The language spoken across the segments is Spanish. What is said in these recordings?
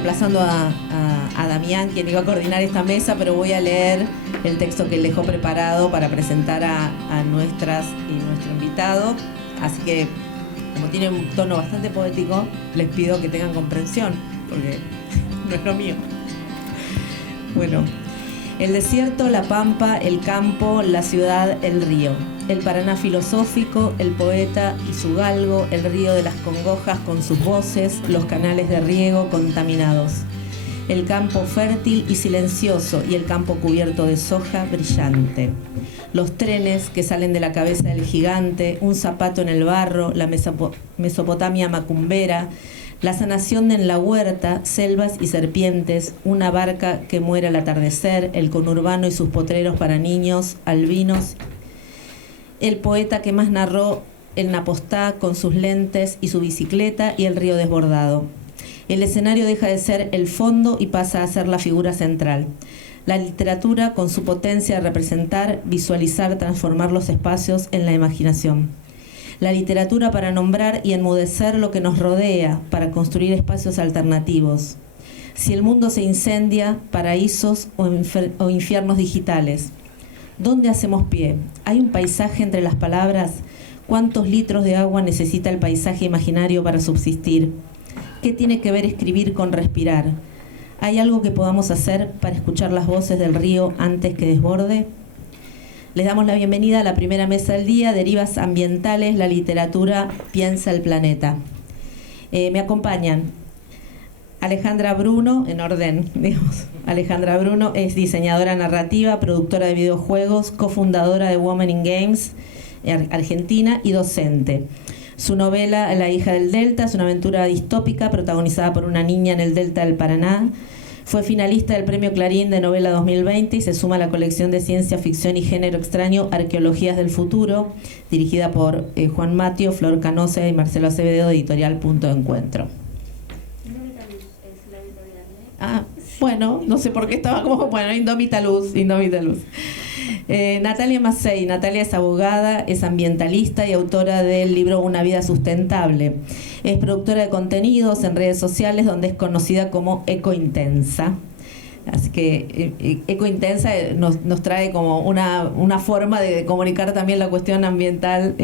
reemplazando a Damián, quien iba a coordinar esta mesa, pero voy a leer el texto que él dejó preparado para presentar a nuestras y nuestro invitado. Así que, como tiene un tono bastante poético, les pido que tengan comprensión, porque no es lo mío. Bueno, el desierto, la pampa, el campo, la ciudad, el río. El Paraná filosófico, el poeta y su galgo, el río de las congojas con sus voces, los canales de riego contaminados. El campo fértil y silencioso y el campo cubierto de soja brillante. Los trenes que salen de la cabeza del gigante, un zapato en el barro, la Mesopotamia macumbera, la sanación en la huerta, selvas y serpientes, una barca que muere al atardecer, el conurbano y sus potreros para niños, albinos, el poeta que más narró el Napostá con sus lentes y su bicicleta y el río desbordado. El escenario deja de ser el fondo y pasa a ser la figura central. La literatura con su potencia de representar, visualizar, transformar los espacios en la imaginación. La literatura para nombrar y enmudecer lo que nos rodea, para construir espacios alternativos. Si el mundo se incendia, paraísos o infiernos digitales. ¿Dónde hacemos pie? ¿Hay un paisaje entre las palabras? ¿Cuántos litros de agua necesita el paisaje imaginario para subsistir? ¿Qué tiene que ver escribir con respirar? ¿Hay algo que podamos hacer para escuchar las voces del río antes que desborde? Les damos la bienvenida a la primera mesa del día, Derivas Ambientales, la literatura piensa el planeta. Me acompañan Alejandra Bruno, en orden, digamos. Alejandra Bruno es diseñadora narrativa, productora de videojuegos, cofundadora de Women in Games Argentina y docente. Su novela La hija del Delta es una aventura distópica protagonizada por una niña en el Delta del Paraná. Fue finalista del Premio Clarín de Novela 2020 y se suma a la colección de ciencia ficción y género extraño Arqueologías del Futuro, dirigida por Juan Matio, Flor Canosa y Marcelo Acevedo, de Editorial Punto de Encuentro. Ah, bueno, no sé por qué estaba como, bueno, Indómita Luz. Natalia Massey. Natalia es abogada, es ambientalista y autora del libro Una vida sustentable. Es productora de contenidos en redes sociales, donde es conocida como Ecointensa. Así que Ecointensa nos trae como una forma de comunicar también la cuestión ambiental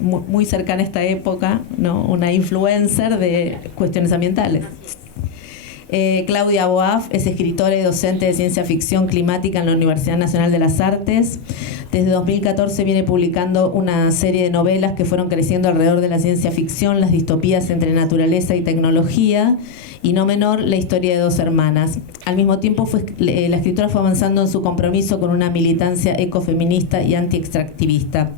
muy cercana a esta época, ¿no? Una influencer de cuestiones ambientales. Claudia Boaf es escritora y docente de ciencia ficción climática en la Universidad Nacional de las Artes. Desde 2014 viene publicando una serie de novelas que fueron creciendo alrededor de la ciencia ficción, las distopías entre naturaleza y tecnología, y no menor, la historia de dos hermanas. Al mismo tiempo, la escritora fue avanzando en su compromiso con una militancia ecofeminista y anti-extractivista.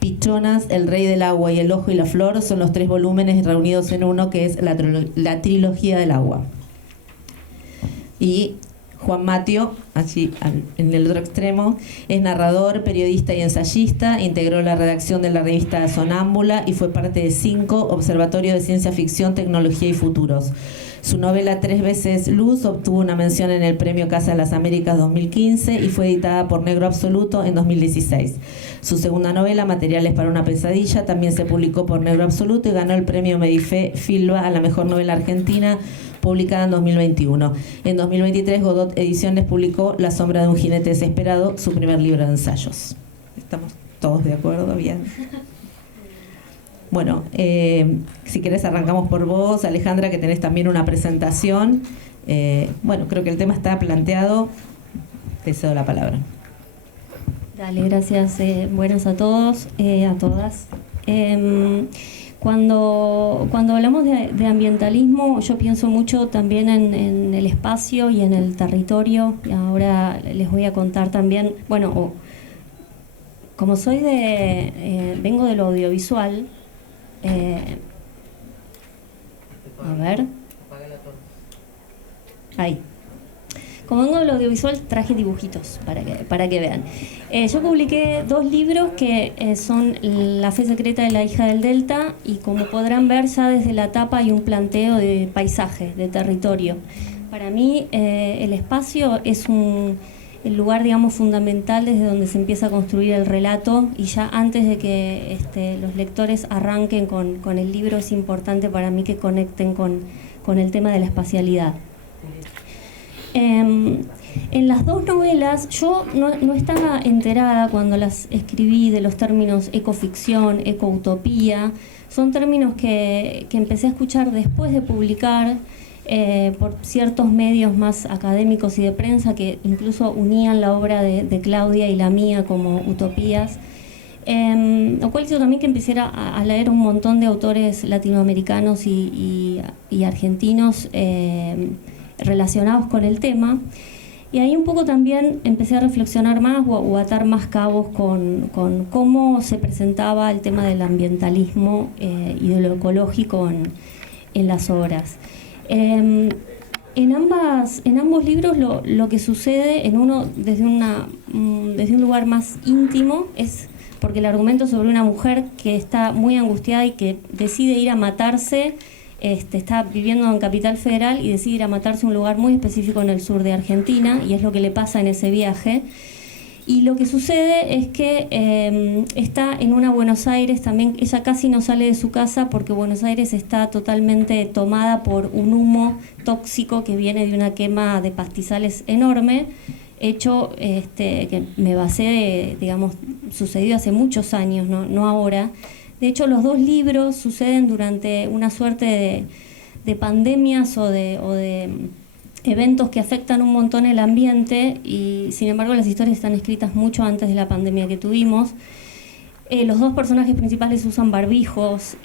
Pichonas, El rey del agua y El ojo y la flor son los 3 volúmenes reunidos en uno, que es la trilogía del agua. Y Juan Matio, allí en el otro extremo, es narrador, periodista y ensayista, integró la redacción de la revista Sonámbula y fue parte de 5 Observatorio de Ciencia Ficción, Tecnología y Futuros. Su novela 3 veces Luz obtuvo una mención en el Premio Casa de las Américas 2015 y fue editada por Negro Absoluto en 2016. Su segunda novela, Materiales para una pesadilla, también se publicó por Negro Absoluto y ganó el Premio Medife Filba a la mejor novela argentina, publicada en 2021. En 2023, Godot Ediciones publicó La sombra de un jinete desesperado, su primer libro de ensayos. ¿Estamos todos de acuerdo? Bien. Bueno, si querés arrancamos por vos, Alejandra, que tenés también una presentación. Bueno, creo que el tema está planteado. Te cedo la palabra. Dale, gracias. Buenas a todos, a todas. Cuando hablamos de ambientalismo, yo pienso mucho también en el espacio y en el territorio. Y ahora les voy a contar también, bueno, como soy vengo de lo audiovisual, a ver, ahí. Como vengo del audiovisual, traje dibujitos para que vean. Yo publiqué 2 libros que son La fe secreta de la hija del Delta, y como podrán ver, ya desde la tapa hay un planteo de paisaje, de territorio. Para mí el espacio es el lugar, digamos, fundamental desde donde se empieza a construir el relato, y ya antes de que los lectores arranquen con el libro, es importante para mí que conecten con con el tema de la espacialidad. En las dos novelas yo no estaba enterada cuando las escribí de los términos ecoficción, ecoutopía. Son términos que empecé a escuchar después de publicar por ciertos medios más académicos y de prensa que incluso unían la obra de Claudia y la mía como utopías. Lo cual hizo también que empezara a leer un montón de autores latinoamericanos y argentinos relacionados con el tema. Y ahí un poco también empecé a reflexionar más o atar más cabos con cómo se presentaba el tema del ambientalismo y de lo ecológico en las obras. En ambos libros lo que sucede en uno desde un lugar más íntimo es porque el argumento es sobre una mujer que está muy angustiada y que decide ir a matarse. Está viviendo en Capital Federal y decide ir a matarse a un lugar muy específico en el sur de Argentina, y es lo que le pasa en ese viaje. Y lo que sucede es que está en una Buenos Aires también, ella casi no sale de su casa porque Buenos Aires está totalmente tomada por un humo tóxico que viene de una quema de pastizales enorme, hecho que me basé, digamos, sucedió hace muchos años, no ahora. De hecho, los dos libros suceden durante una suerte de pandemias o de eventos que afectan un montón el ambiente, y sin embargo las historias están escritas mucho antes de la pandemia que tuvimos. Los dos personajes principales usan barbijos,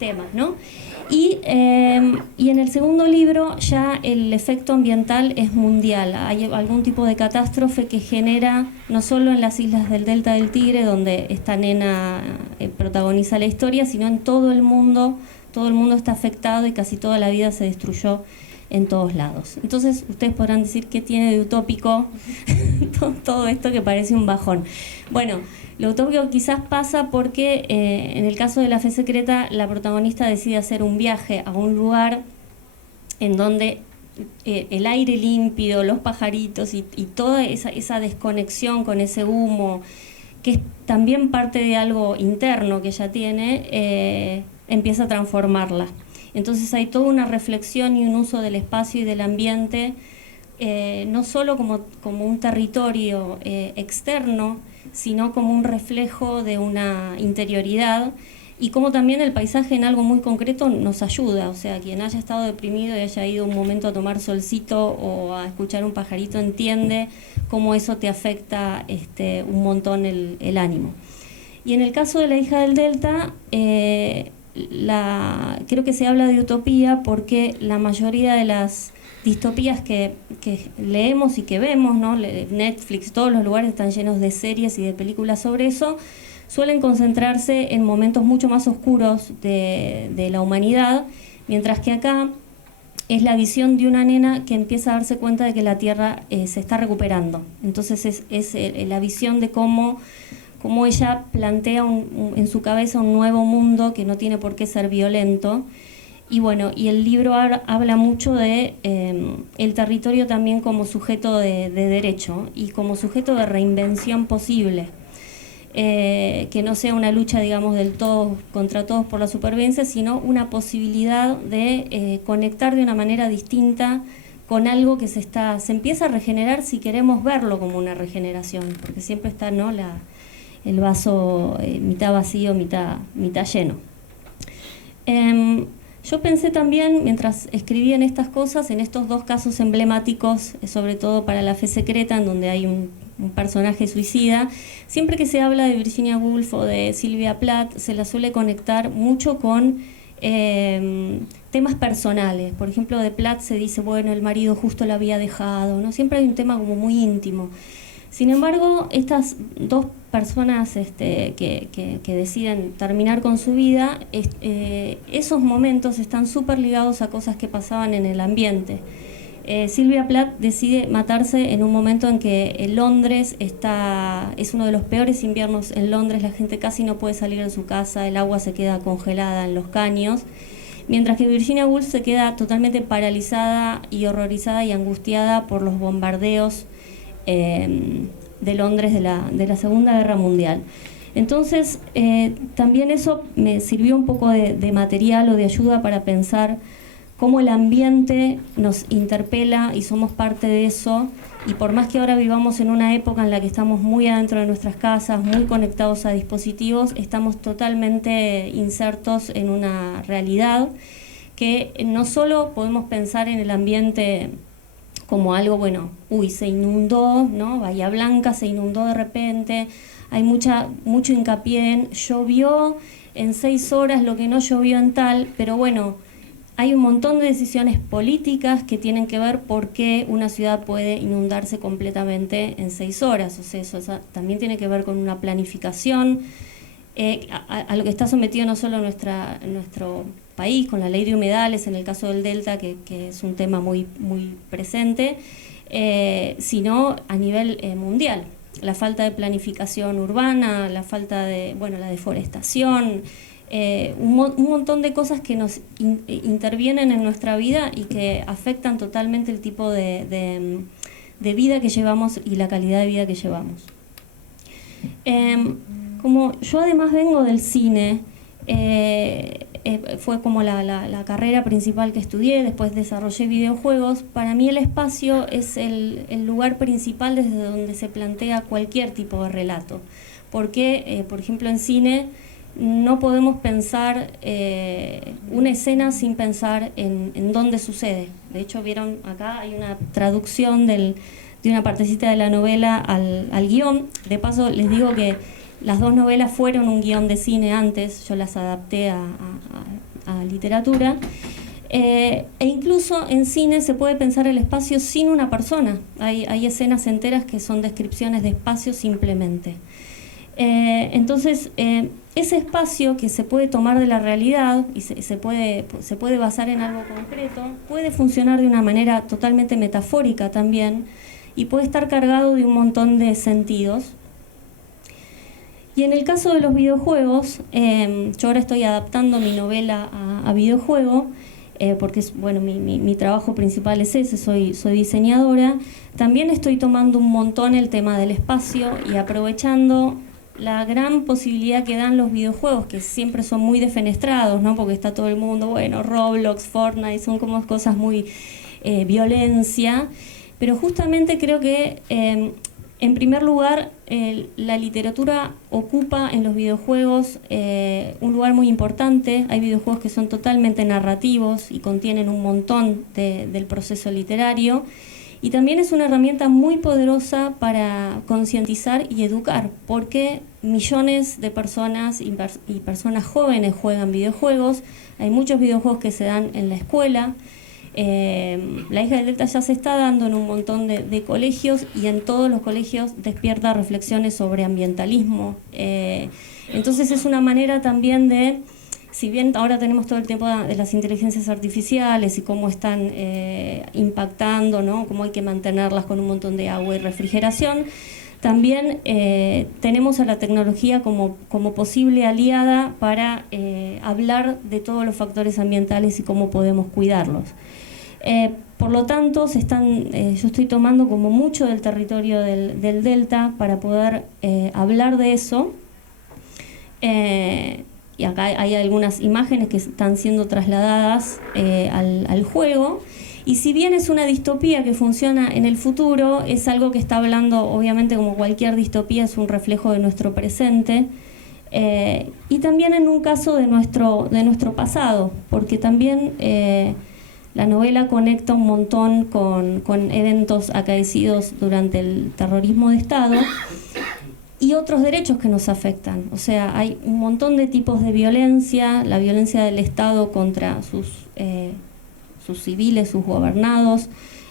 temas, ¿no? Y en el segundo libro ya el efecto ambiental es mundial. Hay algún tipo de catástrofe que genera, no solo en las islas del Delta del Tigre, donde esta nena protagoniza la historia, sino en todo el mundo. Todo el mundo está afectado y casi toda la vida se destruyó en todos lados. Entonces ustedes podrán decir qué tiene de utópico todo esto que parece un bajón. Bueno, lo utópico quizás pasa porque en el caso de La Fe Secreta la protagonista decide hacer un viaje a un lugar en donde el aire límpido, los pajaritos y toda esa desconexión con ese humo, que es también parte de algo interno que ella tiene, empieza a transformarla. Entonces hay toda una reflexión y un uso del espacio y del ambiente, no solo como un territorio externo, sino como un reflejo de una interioridad, y como también el paisaje en algo muy concreto nos ayuda. O sea, quien haya estado deprimido y haya ido un momento a tomar solcito o a escuchar un pajarito entiende cómo eso te afecta un montón el ánimo. Y en el caso de La hija del Delta, creo que se habla de utopía porque la mayoría de las distopías que leemos y que vemos, ¿no? Netflix, todos los lugares están llenos de series y de películas sobre eso, suelen concentrarse en momentos mucho más oscuros de la humanidad, mientras que acá es la visión de una nena que empieza a darse cuenta de que la Tierra se está recuperando. Entonces es la visión de cómo ella plantea en su cabeza un nuevo mundo que no tiene por qué ser violento. Y bueno, y el libro habla mucho de el territorio también como sujeto de derecho y como sujeto de reinvención posible, que no sea una lucha, digamos, del todo contra todos por la supervivencia, sino una posibilidad de conectar de una manera distinta con algo que se empieza a regenerar, si queremos verlo como una regeneración, porque siempre está, ¿no?, el vaso mitad vacío, mitad lleno. Yo pensé también, mientras escribía en estas cosas, en estos dos casos emblemáticos, sobre todo para La Fe Secreta, en donde hay un personaje suicida. Siempre que se habla de Virginia Woolf o de Sylvia Plath, se la suele conectar mucho con temas personales. Por ejemplo, de Plath se dice, bueno, el marido justo la había dejado, ¿no? Siempre hay un tema como muy íntimo. Sin embargo, estas dos personas que deciden terminar con su vida, esos momentos están súper ligados a cosas que pasaban en el ambiente. Sylvia Plath decide matarse en un momento en que Londres es uno de los peores inviernos en Londres, la gente casi no puede salir de su casa, el agua se queda congelada en los caños, mientras que Virginia Woolf se queda totalmente paralizada y horrorizada y angustiada por los bombardeos de Londres de la Segunda Guerra Mundial. Entonces, también eso me sirvió un poco de material o de ayuda para pensar cómo el ambiente nos interpela y somos parte de eso, y por más que ahora vivamos en una época en la que estamos muy adentro de nuestras casas, muy conectados a dispositivos, estamos totalmente insertos en una realidad que no solo podemos pensar en el ambiente como algo, bueno, uy, se inundó, ¿no? Bahía Blanca se inundó de repente, hay mucho hincapié en llovió en 6 horas lo que no llovió en tal, pero bueno, hay un montón de decisiones políticas que tienen que ver por qué una ciudad puede inundarse completamente en 6 horas. O sea, eso también tiene que ver con una planificación a lo que está sometido no solo nuestro país, con la ley de humedales, en el caso del Delta, que es un tema muy, muy presente, sino a nivel mundial. La falta de planificación urbana, la falta de, bueno, la deforestación, un montón de cosas que nos intervienen en nuestra vida y que afectan totalmente el tipo de vida que llevamos y la calidad de vida que llevamos. Como yo además vengo del cine, fue como la carrera principal que estudié, después desarrollé videojuegos. Para mí el espacio es el lugar principal desde donde se plantea cualquier tipo de relato, porque por ejemplo en cine no podemos pensar una escena sin pensar en dónde sucede. De hecho, vieron acá hay una traducción de una partecita de la novela al guión. De paso, les digo que las 2 novelas fueron un guión de cine antes, yo las adapté a literatura. E incluso en cine se puede pensar el espacio sin una persona. Hay escenas enteras que son descripciones de espacio simplemente. Entonces, ese espacio que se puede tomar de la realidad y se puede basar en algo concreto, puede funcionar de una manera totalmente metafórica también y puede estar cargado de un montón de sentidos. Y en el caso de los videojuegos, yo ahora estoy adaptando mi novela a videojuego, porque bueno, mi trabajo principal es ese, soy diseñadora. También estoy tomando un montón el tema del espacio y aprovechando la gran posibilidad que dan los videojuegos, que siempre son muy defenestrados, ¿no? Porque está todo el mundo, bueno, Roblox, Fortnite, son como cosas muy violencia, pero justamente creo que en primer lugar la literatura ocupa en los videojuegos un lugar muy importante. Hay videojuegos que son totalmente narrativos y contienen un montón del proceso literario. Y también es una herramienta muy poderosa para concientizar y educar, porque millones de personas y personas jóvenes juegan videojuegos. Hay muchos videojuegos que se dan en la escuela. La hija del Delta ya se está dando en un montón de colegios, y en todos los colegios despierta reflexiones sobre ambientalismo. Entonces es una manera también de, si bien ahora tenemos todo el tiempo de las inteligencias artificiales y cómo están impactando, ¿no? Cómo hay que mantenerlas con un montón de agua y refrigeración, también tenemos a la tecnología como posible aliada para hablar de todos los factores ambientales y cómo podemos cuidarlos. Por lo tanto, yo estoy tomando como mucho del territorio del Delta para poder hablar de eso. Y acá hay algunas imágenes que están siendo trasladadas al juego. Y si bien es una distopía que funciona en el futuro, es algo que está hablando, obviamente como cualquier distopía, es un reflejo de nuestro presente. Y también en un caso de nuestro pasado, porque también la novela conecta un montón con eventos acaecidos durante el terrorismo de Estado y otros derechos que nos afectan. O sea, hay un montón de tipos de violencia, la violencia del Estado contra sus civiles, sus gobernados,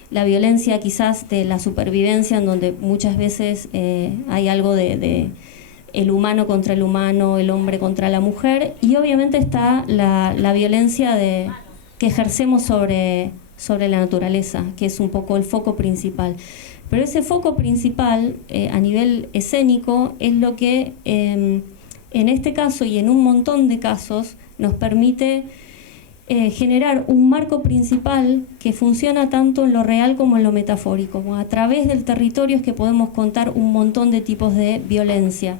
la violencia quizás de la supervivencia, en donde muchas veces hay algo de el humano contra el humano, el hombre contra la mujer, y obviamente está la violencia que ejercemos sobre la naturaleza, que es un poco el foco principal. Pero ese foco principal a nivel escénico es lo que en este caso y en un montón de casos nos permite generar un marco principal que funciona tanto en lo real como en lo metafórico. A través del territorio es que podemos contar un montón de tipos de violencia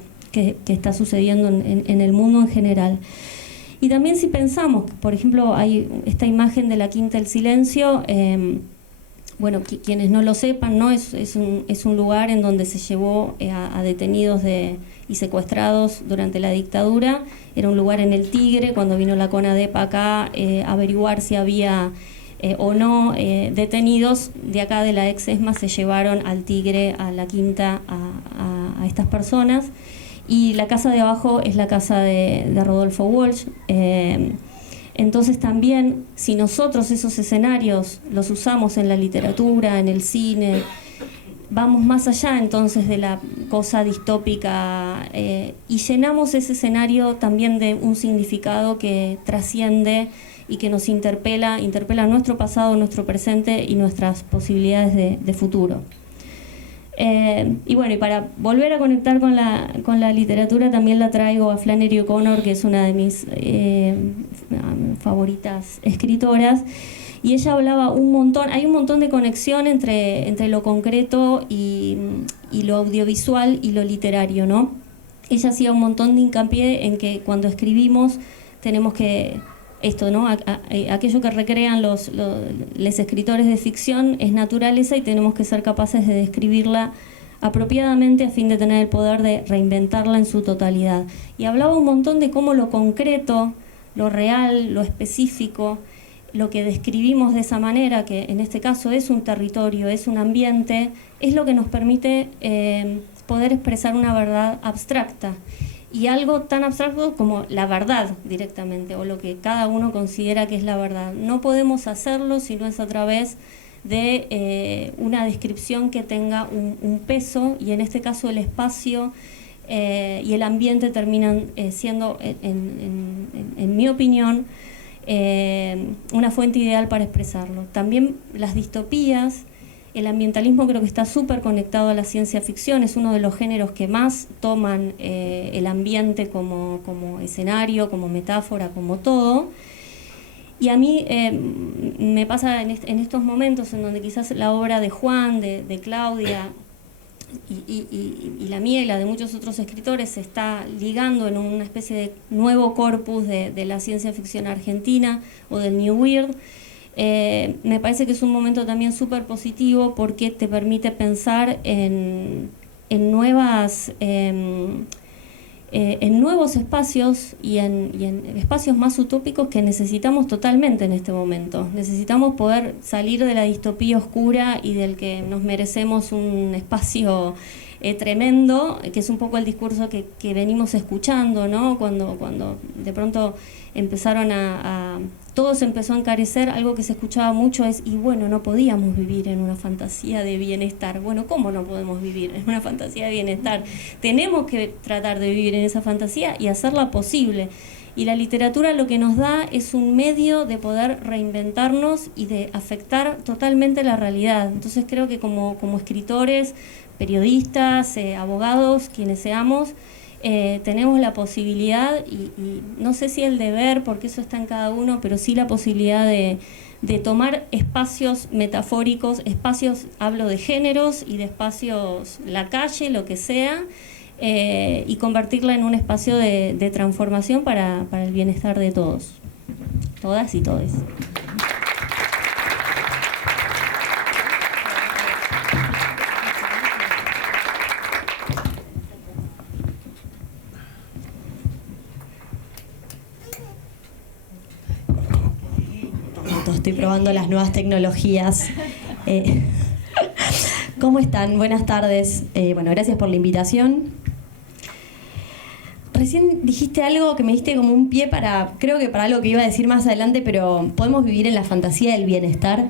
que está sucediendo en el mundo en general. Y también si pensamos, por ejemplo, hay esta imagen de la Quinta del Silencio, bueno, quienes no lo sepan, ¿no? Es un lugar en donde se llevó a detenidos y secuestrados durante la dictadura. Era un lugar en el Tigre, cuando vino la CONADEP acá a averiguar si había o no detenidos de acá de la ex ESMA, se llevaron al Tigre, a la Quinta, a estas personas. Y la casa de abajo es la casa de Rodolfo Walsh. Entonces también, si nosotros esos escenarios los usamos en la literatura, en el cine, vamos más allá entonces de la cosa distópica y llenamos ese escenario también de un significado que trasciende y que nos interpela nuestro pasado, nuestro presente y nuestras posibilidades de futuro. Y bueno, y para volver a conectar con la literatura, también la traigo a Flannery O'Connor, que es una de mis favoritas escritoras, y ella hablaba hay un montón de conexión entre lo concreto y lo audiovisual y lo literario, ¿no? Ella hacía un montón de hincapié en que cuando escribimos tenemos que esto, ¿no? Aquello que recrean los escritores de ficción es naturaleza y tenemos que ser capaces de describirla apropiadamente a fin de tener el poder de reinventarla en su totalidad. Y hablaba un montón de cómo lo concreto, lo real, lo específico, lo que describimos de esa manera, que en este caso es un territorio, es un ambiente, es lo que nos permite poder expresar una verdad abstracta. Y algo tan abstracto como la verdad directamente, o lo que cada uno considera que es la verdad. No podemos hacerlo si no es a través de una descripción que tenga un peso, y en este caso el espacio y el ambiente terminan siendo, en mi opinión, una fuente ideal para expresarlo. También las distopías. El ambientalismo creo que está súper conectado a la ciencia ficción, es uno de los géneros que más toman el ambiente como escenario, como metáfora, como todo. Y a mí me pasa en estos momentos en donde quizás la obra de Juan, de Claudia, y la mía y la de muchos otros escritores se está ligando en una especie de nuevo corpus de la ciencia ficción argentina o del New Weird. Me parece que es un momento también súper positivo porque te permite pensar en nuevos espacios y en espacios más utópicos que necesitamos totalmente en este momento. Necesitamos poder salir de la distopía oscura y del que nos merecemos un espacio tremendo, que es un poco el discurso que venimos escuchando, ¿no? Cuando de pronto empezaron todo se empezó a encarecer, algo que se escuchaba mucho es, y bueno, no podíamos vivir en una fantasía de bienestar. Bueno, ¿cómo no podemos vivir en una fantasía de bienestar? Tenemos que tratar de vivir en esa fantasía y hacerla posible. Y la literatura lo que nos da es un medio de poder reinventarnos y de afectar totalmente la realidad. Entonces creo que como escritores, periodistas, abogados, quienes seamos, tenemos la posibilidad y no sé si el deber, porque eso está en cada uno, pero sí la posibilidad de tomar espacios metafóricos, espacios, hablo de géneros y de espacios, la calle, lo que sea, y convertirla en un espacio de transformación para el bienestar de todos, todas y todes. Estoy probando las nuevas tecnologías. ¿Cómo están? Buenas tardes. Bueno, gracias por la invitación. Recién dijiste algo que me diste como un pie creo que para algo que iba a decir más adelante, pero podemos vivir en la fantasía del bienestar.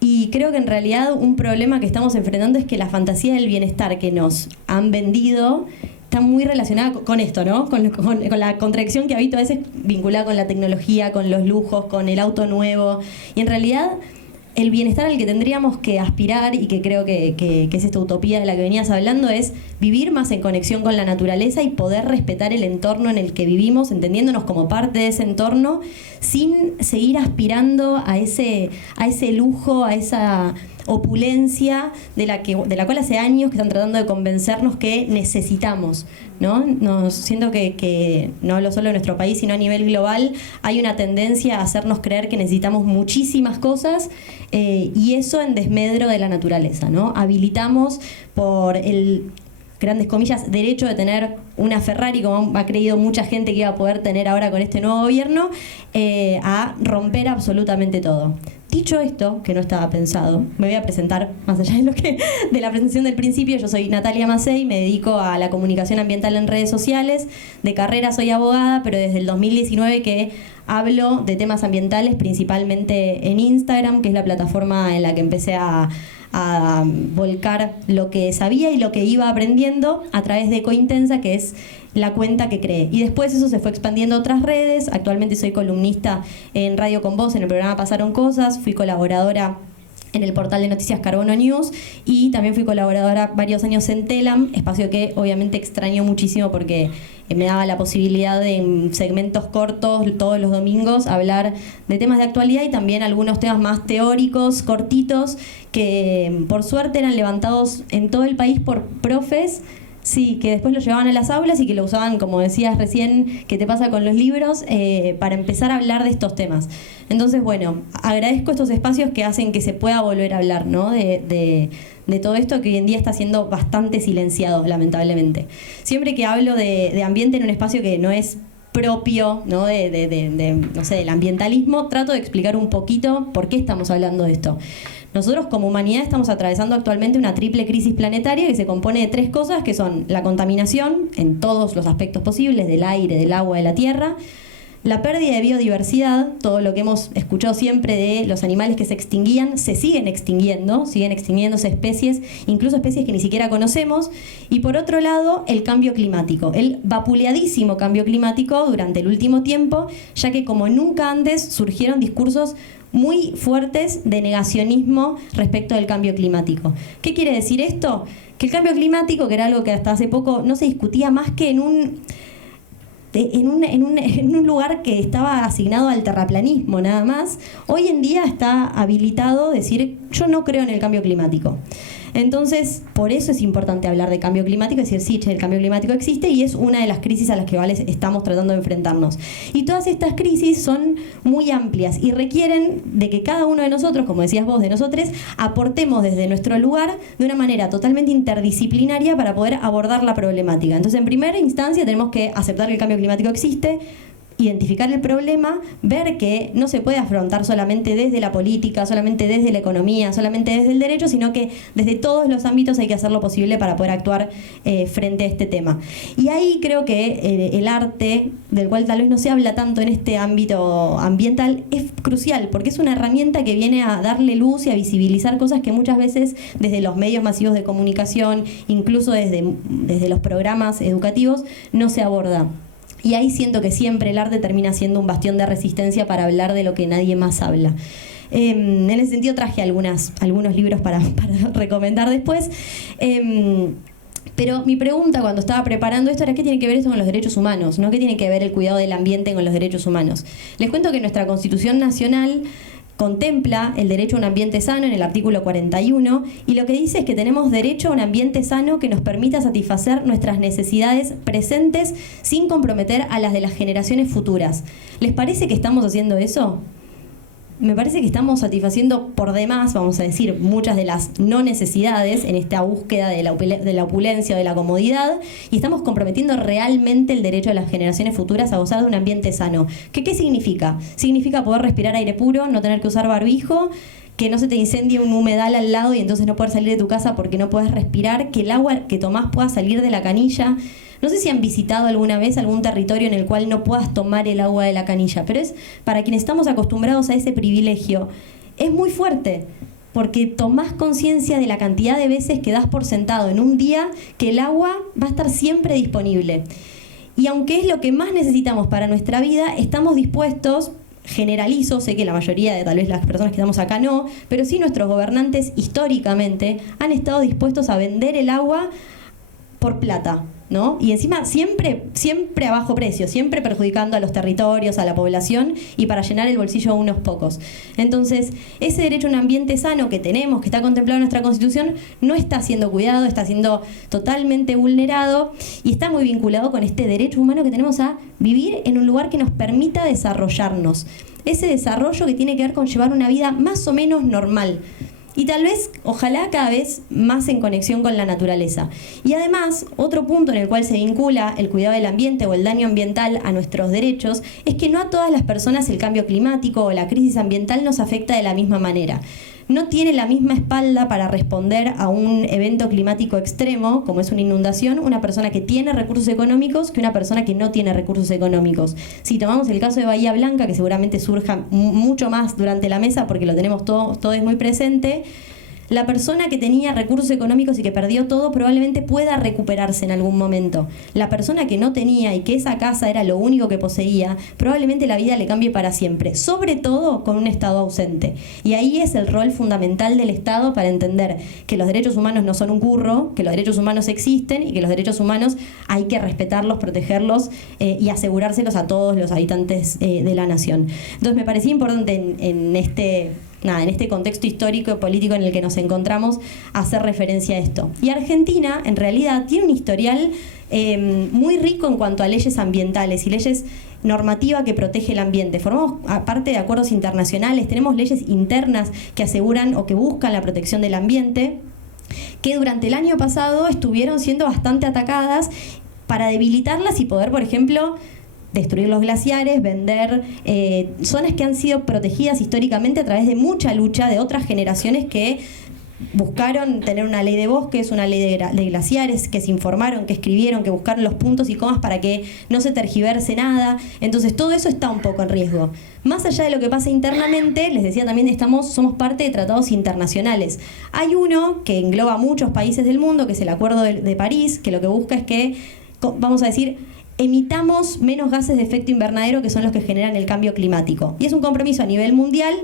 Y creo que en realidad un problema que estamos enfrentando es que la fantasía del bienestar que nos han vendido está muy relacionada con esto, ¿no? Con la contradicción que habito a veces vinculada con la tecnología, con los lujos, con el auto nuevo. Y en realidad el bienestar al que tendríamos que aspirar, y que creo que es esta utopía de la que venías hablando, es vivir más en conexión con la naturaleza y poder respetar el entorno en el que vivimos, entendiéndonos como parte de ese entorno, sin seguir aspirando a ese lujo, a opulencia de la cual hace años que están tratando de convencernos que necesitamos, ¿no? Siento que no hablo solo de nuestro país, sino a nivel global, hay una tendencia a hacernos creer que necesitamos muchísimas cosas, y eso en desmedro de la naturaleza, ¿no? Habilitamos por el, grandes comillas, derecho de tener una Ferrari, como ha creído mucha gente que iba a poder tener ahora con este nuevo gobierno, a romper absolutamente todo. Dicho esto, que no estaba pensado, me voy a presentar más allá de la presentación del principio. Yo soy Natalia Macei, me dedico a la comunicación ambiental en redes sociales. De carrera soy abogada, pero desde el 2019 que hablo de temas ambientales, principalmente en Instagram, que es la plataforma en la que empecé a volcar lo que sabía y lo que iba aprendiendo a través de Cointensa, que es la cuenta que creé. Y después eso se fue expandiendo a otras redes. Actualmente soy columnista en Radio Con Vos, en el programa Pasaron Cosas. Fui colaboradora en el portal de noticias Carbono News y también fui colaboradora varios años en Telam, espacio que obviamente extraño muchísimo porque me daba la posibilidad de en segmentos cortos todos los domingos hablar de temas de actualidad y también algunos temas más teóricos, cortitos, que por suerte eran levantados en todo el país por profes. Sí, que después lo llevaban a las aulas y que lo usaban, como decías recién, que te pasa con los libros, para empezar a hablar de estos temas. Entonces, bueno, agradezco estos espacios que hacen que se pueda volver a hablar, ¿no? de todo esto que hoy en día está siendo bastante silenciado, lamentablemente. Siempre que hablo de ambiente en un espacio que no es propio, ¿no? No sé, del ambientalismo, trato de explicar un poquito por qué estamos hablando de esto. Nosotros como humanidad estamos atravesando actualmente una triple crisis planetaria que se compone de 3 cosas, que son la contaminación en todos los aspectos posibles, del aire, del agua, de la tierra, la pérdida de biodiversidad, todo lo que hemos escuchado siempre de los animales que se extinguían, se siguen extinguiéndose especies, incluso especies que ni siquiera conocemos, y por otro lado el cambio climático, el vapuleadísimo cambio climático durante el último tiempo, ya que como nunca antes surgieron discursos muy fuertes de negacionismo respecto del cambio climático. ¿Qué quiere decir esto? Que el cambio climático, que era algo que hasta hace poco no se discutía más que en un lugar que estaba asignado al terraplanismo nada más, hoy en día está habilitado decir yo no creo en el cambio climático. Entonces, por eso es importante hablar de cambio climático, es decir, sí, el cambio climático existe y es una de las crisis a las que estamos tratando de enfrentarnos. Y todas estas crisis son muy amplias y requieren de que cada uno de nosotros, como decías vos, de nosotros, aportemos desde nuestro lugar de una manera totalmente interdisciplinaria para poder abordar la problemática. Entonces, en primera instancia, tenemos que aceptar que el cambio climático existe, identificar el problema, ver que no se puede afrontar solamente desde la política, solamente desde la economía, solamente desde el derecho, sino que desde todos los ámbitos hay que hacer lo posible para poder actuar frente a este tema. Y ahí creo que el arte, del cual tal vez no se habla tanto en este ámbito ambiental, es crucial, porque es una herramienta que viene a darle luz y a visibilizar cosas que muchas veces desde los medios masivos de comunicación, incluso desde los programas educativos, no se aborda. Y ahí siento que siempre el arte termina siendo un bastión de resistencia para hablar de lo que nadie más habla. En ese sentido traje algunos libros para recomendar después. Pero mi pregunta cuando estaba preparando esto era ¿qué tiene que ver esto con los derechos humanos? ¿No? ¿Qué tiene que ver el cuidado del ambiente con los derechos humanos? Les cuento que nuestra Constitución Nacional contempla el derecho a un ambiente sano en el artículo 41 y lo que dice es que tenemos derecho a un ambiente sano que nos permita satisfacer nuestras necesidades presentes sin comprometer a las de las generaciones futuras. ¿Les parece que estamos haciendo eso? Me parece que estamos satisfaciendo por demás, vamos a decir, muchas de las no necesidades en esta búsqueda de la opulencia o de la comodidad y estamos comprometiendo realmente el derecho de las generaciones futuras a gozar de un ambiente sano. ¿Qué significa? Significa poder respirar aire puro, no tener que usar barbijo, que no se te incendie un humedal al lado y entonces no poder salir de tu casa porque no puedes respirar, que el agua que tomás pueda salir de la canilla. No sé si han visitado alguna vez algún territorio en el cual no puedas tomar el agua de la canilla, pero es para quienes estamos acostumbrados a ese privilegio. Es muy fuerte, porque tomás conciencia de la cantidad de veces que das por sentado en un día que el agua va a estar siempre disponible. Y aunque es lo que más necesitamos para nuestra vida, estamos dispuestos, generalizo, sé que la mayoría de tal vez las personas que estamos acá no, pero sí nuestros gobernantes históricamente han estado dispuestos a vender el agua por plata. ¿no? Y encima siempre a bajo precio, siempre perjudicando a los territorios, a la población y para llenar el bolsillo a unos pocos. Entonces, ese derecho a un ambiente sano que tenemos, que está contemplado en nuestra Constitución, no está siendo cuidado, está siendo totalmente vulnerado y está muy vinculado con este derecho humano que tenemos a vivir en un lugar que nos permita desarrollarnos. Ese desarrollo que tiene que ver con llevar una vida más o menos normal. Y tal vez, ojalá cada vez más en conexión con la naturaleza. Y además, otro punto en el cual se vincula el cuidado del ambiente o el daño ambiental a nuestros derechos es que no a todas las personas el cambio climático o la crisis ambiental nos afecta de la misma manera. No tiene la misma espalda para responder a un evento climático extremo, como es una inundación, una persona que tiene recursos económicos que una persona que no tiene recursos económicos. Si tomamos el caso de Bahía Blanca, que seguramente surja mucho más durante la mesa porque lo tenemos todos muy presente, la persona que tenía recursos económicos y que perdió todo probablemente pueda recuperarse en algún momento. La persona que no tenía y que esa casa era lo único que poseía, probablemente la vida le cambie para siempre, sobre todo con un Estado ausente. Y ahí es el rol fundamental del Estado para entender que los derechos humanos no son un curro, que los derechos humanos existen y que los derechos humanos hay que respetarlos, protegerlos y asegurárselos a todos los habitantes de la nación. Entonces me parecía importante en este contexto histórico y político en el que nos encontramos, hacer referencia a esto. Y Argentina, en realidad, tiene un historial muy rico en cuanto a leyes ambientales y leyes normativa que protege el ambiente. Formamos parte de acuerdos internacionales, tenemos leyes internas que aseguran o que buscan la protección del ambiente, que durante el año pasado estuvieron siendo bastante atacadas para debilitarlas y poder, por ejemplo, destruir los glaciares, vender zonas que han sido protegidas históricamente a través de mucha lucha de otras generaciones que buscaron tener una ley de bosques, una ley de glaciares, que se informaron, que escribieron, que buscaron los puntos y comas para que no se tergiverse nada. Entonces todo eso está un poco en riesgo. Más allá de lo que pasa internamente, les decía también somos parte de tratados internacionales. Hay uno que engloba a muchos países del mundo, que es el Acuerdo de París, que lo que busca es que, vamos a decir, emitamos menos gases de efecto invernadero, que son los que generan el cambio climático. Y es un compromiso a nivel mundial,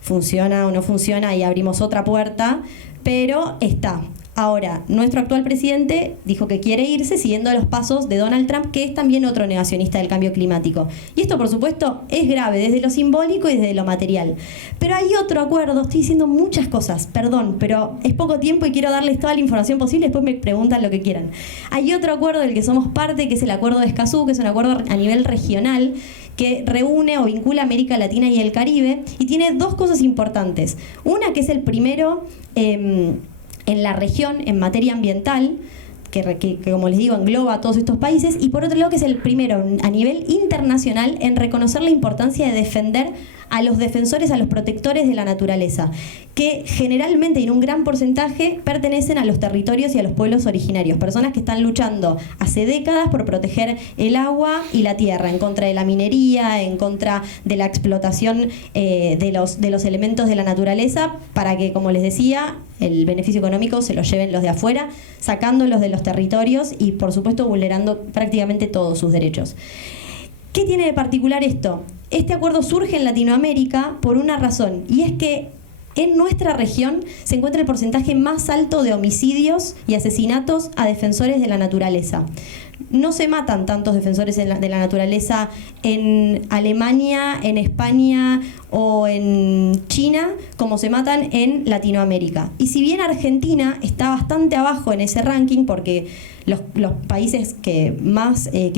funciona o no funciona, y abrimos otra puerta, pero está. Ahora, nuestro actual presidente dijo que quiere irse siguiendo los pasos de Donald Trump, que es también otro negacionista del cambio climático. Y esto, por supuesto, es grave desde lo simbólico y desde lo material. Pero hay otro acuerdo, estoy diciendo muchas cosas, perdón, pero es poco tiempo y quiero darles toda la información posible, después me preguntan lo que quieran. Hay otro acuerdo del que somos parte, que es el Acuerdo de Escazú, que es un acuerdo a nivel regional, que reúne o vincula América Latina y el Caribe, y tiene dos cosas importantes. Una, que es el primero en la región en materia ambiental, que como les digo engloba a todos estos países, y por otro lado que es el primero a nivel internacional en reconocer la importancia de defender a los defensores, a los protectores de la naturaleza, que generalmente y en un gran porcentaje pertenecen a los territorios y a los pueblos originarios, personas que están luchando hace décadas por proteger el agua y la tierra, en contra de la minería, en contra de la explotación de los elementos de la naturaleza, para que, como les decía, el beneficio económico se lo lleven los de afuera, sacándolos de los territorios y, por supuesto, vulnerando prácticamente todos sus derechos. ¿Qué tiene de particular esto? Este acuerdo surge en Latinoamérica por una razón, y es que en nuestra región se encuentra el porcentaje más alto de homicidios y asesinatos a defensores de la naturaleza. No se matan tantos defensores de la naturaleza en Alemania, en España o en China como se matan en Latinoamérica. Y si bien Argentina está bastante abajo en ese ranking, porque los países que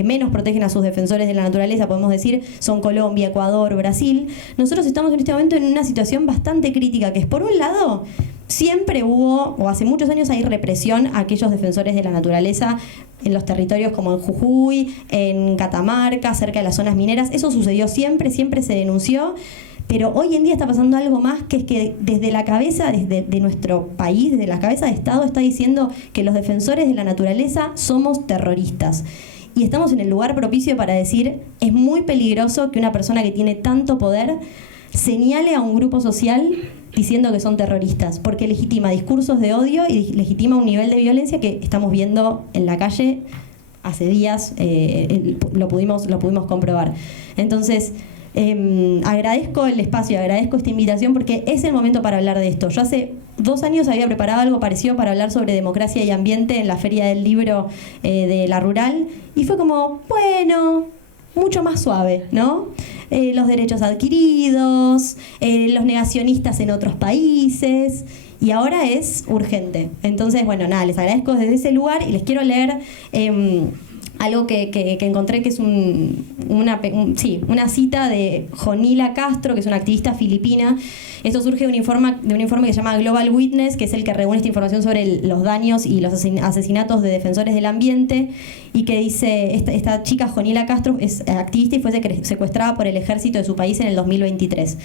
menos protegen a sus defensores de la naturaleza, podemos decir, son Colombia, Ecuador, Brasil, nosotros estamos en este momento en una situación bastante crítica, que es, por un lado, siempre hubo, o hace muchos años hay represión a aquellos defensores de la naturaleza en los territorios como en Jujuy, en Catamarca, cerca de las zonas mineras. Eso sucedió siempre se denunció, pero hoy en día está pasando algo más, que es que desde la cabeza de nuestro país, desde la cabeza de Estado, está diciendo que los defensores de la naturaleza somos terroristas. Y estamos en el lugar propicio para decir, es muy peligroso que una persona que tiene tanto poder señale a un grupo social diciendo que son terroristas, porque legitima discursos de odio y legitima un nivel de violencia que estamos viendo en la calle hace días, lo pudimos comprobar. Entonces, agradezco el espacio, agradezco esta invitación porque es el momento para hablar de esto. Yo hace 2 años había preparado algo parecido para hablar sobre democracia y ambiente en la Feria del Libro de La Rural y fue como, bueno, mucho más suave, ¿no? Los derechos adquiridos, los negacionistas en otros países, y ahora es urgente. Entonces, bueno, nada, les agradezco desde ese lugar y les quiero leer algo que encontré que es una cita de Jonila Castro, que es una activista filipina. Esto surge de un informe que se llama Global Witness, que es el que reúne esta información sobre los daños y los asesinatos de defensores del ambiente, y que dice, esta chica Jonila Castro es activista y fue secuestrada por el ejército de su país en el 2023.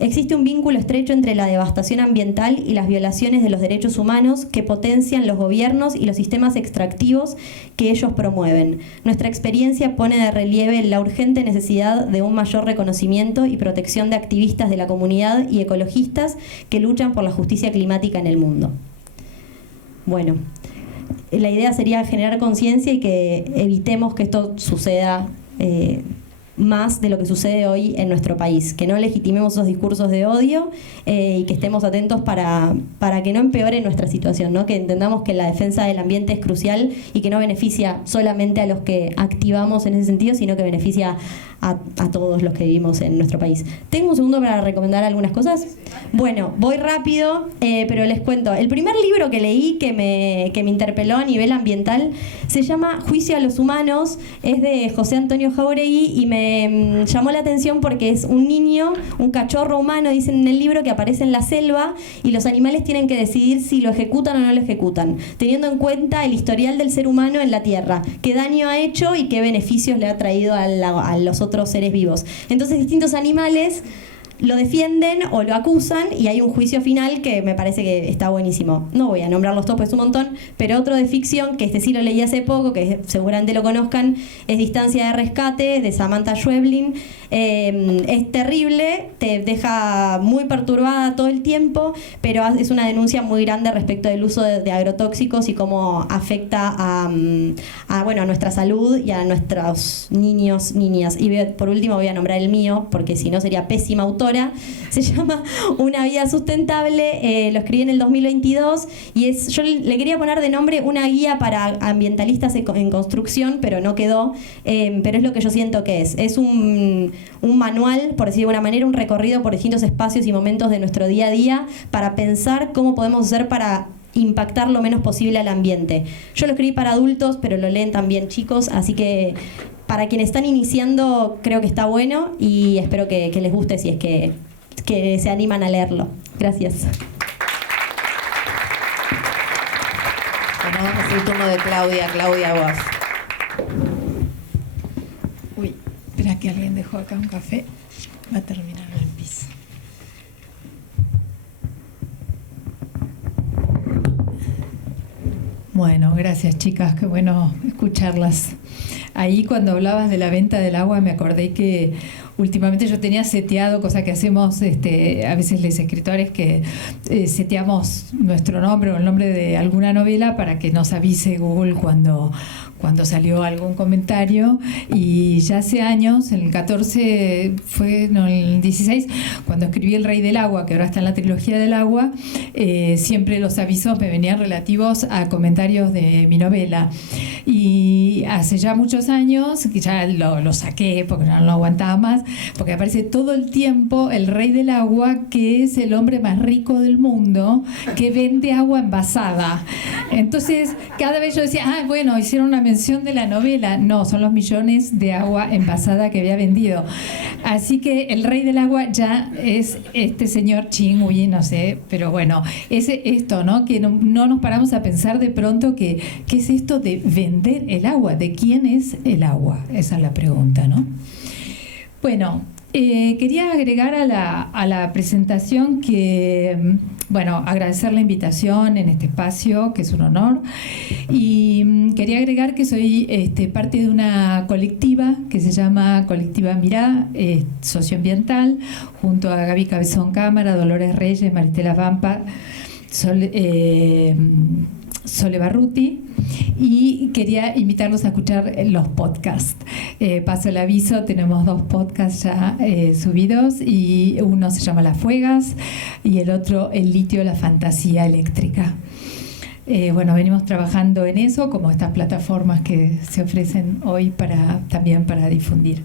Existe un vínculo estrecho entre la devastación ambiental y las violaciones de los derechos humanos que potencian los gobiernos y los sistemas extractivos que ellos promueven. Nuestra experiencia pone de relieve la urgente necesidad de un mayor reconocimiento y protección de activistas de la comunidad y ecologistas que luchan por la justicia climática en el mundo. Bueno, la idea sería generar conciencia y que evitemos que esto suceda más de lo que sucede hoy en nuestro país, que no legitimemos esos discursos de odio y que estemos atentos para que no empeore nuestra situación, ¿no? Que entendamos que la defensa del ambiente es crucial y que no beneficia solamente a los que activamos en ese sentido, sino que beneficia a todos los que vivimos en nuestro país. Tengo un segundo para recomendar algunas cosas. Bueno, voy rápido, pero les cuento. El primer libro que leí que me interpeló a nivel ambiental se llama Juicio a los humanos, es de José Antonio Jáuregui y me llamó la atención porque es un niño, un cachorro humano, dicen en el libro, que aparece en la selva y los animales tienen que decidir si lo ejecutan o no lo ejecutan, teniendo en cuenta el historial del ser humano en la Tierra, qué daño ha hecho y qué beneficios le ha traído a los otros seres vivos. Entonces distintos animales lo defienden o lo acusan y hay un juicio final que me parece que está buenísimo. No voy a nombrarlos todos, pues es un montón, pero otro de ficción, que este sí lo leí hace poco, que seguramente lo conozcan, es Distancia de Rescate, de Samantha Schweblin. Es terrible, te deja muy perturbada todo el tiempo, pero es una denuncia muy grande respecto del uso de agrotóxicos y cómo afecta a nuestra salud y a nuestros niños, niñas. Y por último voy a nombrar el mío, porque si no sería pésima autora. Se llama Una vida sustentable, lo escribí en el 2022 y yo le quería poner de nombre una guía para ambientalistas en construcción, pero no quedó, pero es lo que yo siento que es un manual, por decir de alguna manera, un recorrido por distintos espacios y momentos de nuestro día a día para pensar cómo podemos hacer para impactar lo menos posible al ambiente. Yo lo escribí para adultos, pero lo leen también chicos, así que para quienes están iniciando creo que está bueno y espero que les guste si es que se animan a leerlo. Gracias. Bueno, vamos a hacer el turno de Claudia. Claudia, vos. Uy, espera que alguien dejó acá un café. Va a terminar en el piso. Bueno, gracias chicas, qué bueno escucharlas. Ahí cuando hablabas de la venta del agua me acordé que últimamente yo tenía seteado, cosa que hacemos a veces los escritores, que seteamos nuestro nombre o el nombre de alguna novela para que nos avise Google cuando salió algún comentario. Y ya hace años, en el 14, en el 16, cuando escribí El Rey del Agua, que ahora está en la trilogía del agua, siempre los avisos me venían relativos a comentarios de mi novela. Y hace ya muchos años, que ya lo saqué porque no lo aguantaba más, porque aparece todo el tiempo el Rey del Agua, que es el hombre más rico del mundo, que vende agua envasada. Entonces, cada vez yo decía, bueno, hicieron una mención de la novela. No, son los millones de agua envasada que había vendido. Así que el Rey del Agua ya es este señor Ching Hui, no sé, pero bueno, es esto, ¿no? Que no nos paramos a pensar de pronto ¿qué es esto de vender el agua? ¿De quién es el agua? Esa es la pregunta, ¿no? Bueno, quería agregar a la presentación que, agradecer la invitación en este espacio, que es un honor, y quería agregar que soy parte de una colectiva que se llama Colectiva Mirá, socioambiental, junto a Gaby Cabezón Cámara, Dolores Reyes, Maristela Vampa, Sole Barruti, y quería invitarlos a escuchar los podcasts. Paso el aviso, tenemos 2 podcasts ya subidos, y uno se llama Las Fuegas y el otro El litio, la fantasía eléctrica. Bueno, venimos trabajando en eso, como estas plataformas que se ofrecen hoy también para difundir.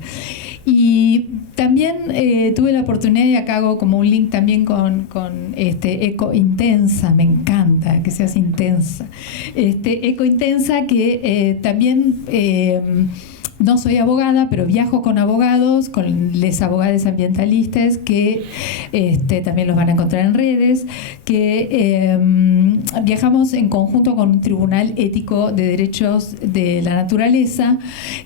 Y también tuve la oportunidad, y acá hago como un link también con Eco Intensa, me encanta que seas intensa. Eco Intensa, que también... no soy abogada, pero viajo con abogados, con les abogados ambientalistas, que también los van a encontrar en redes, que viajamos en conjunto con un tribunal ético de derechos de la naturaleza,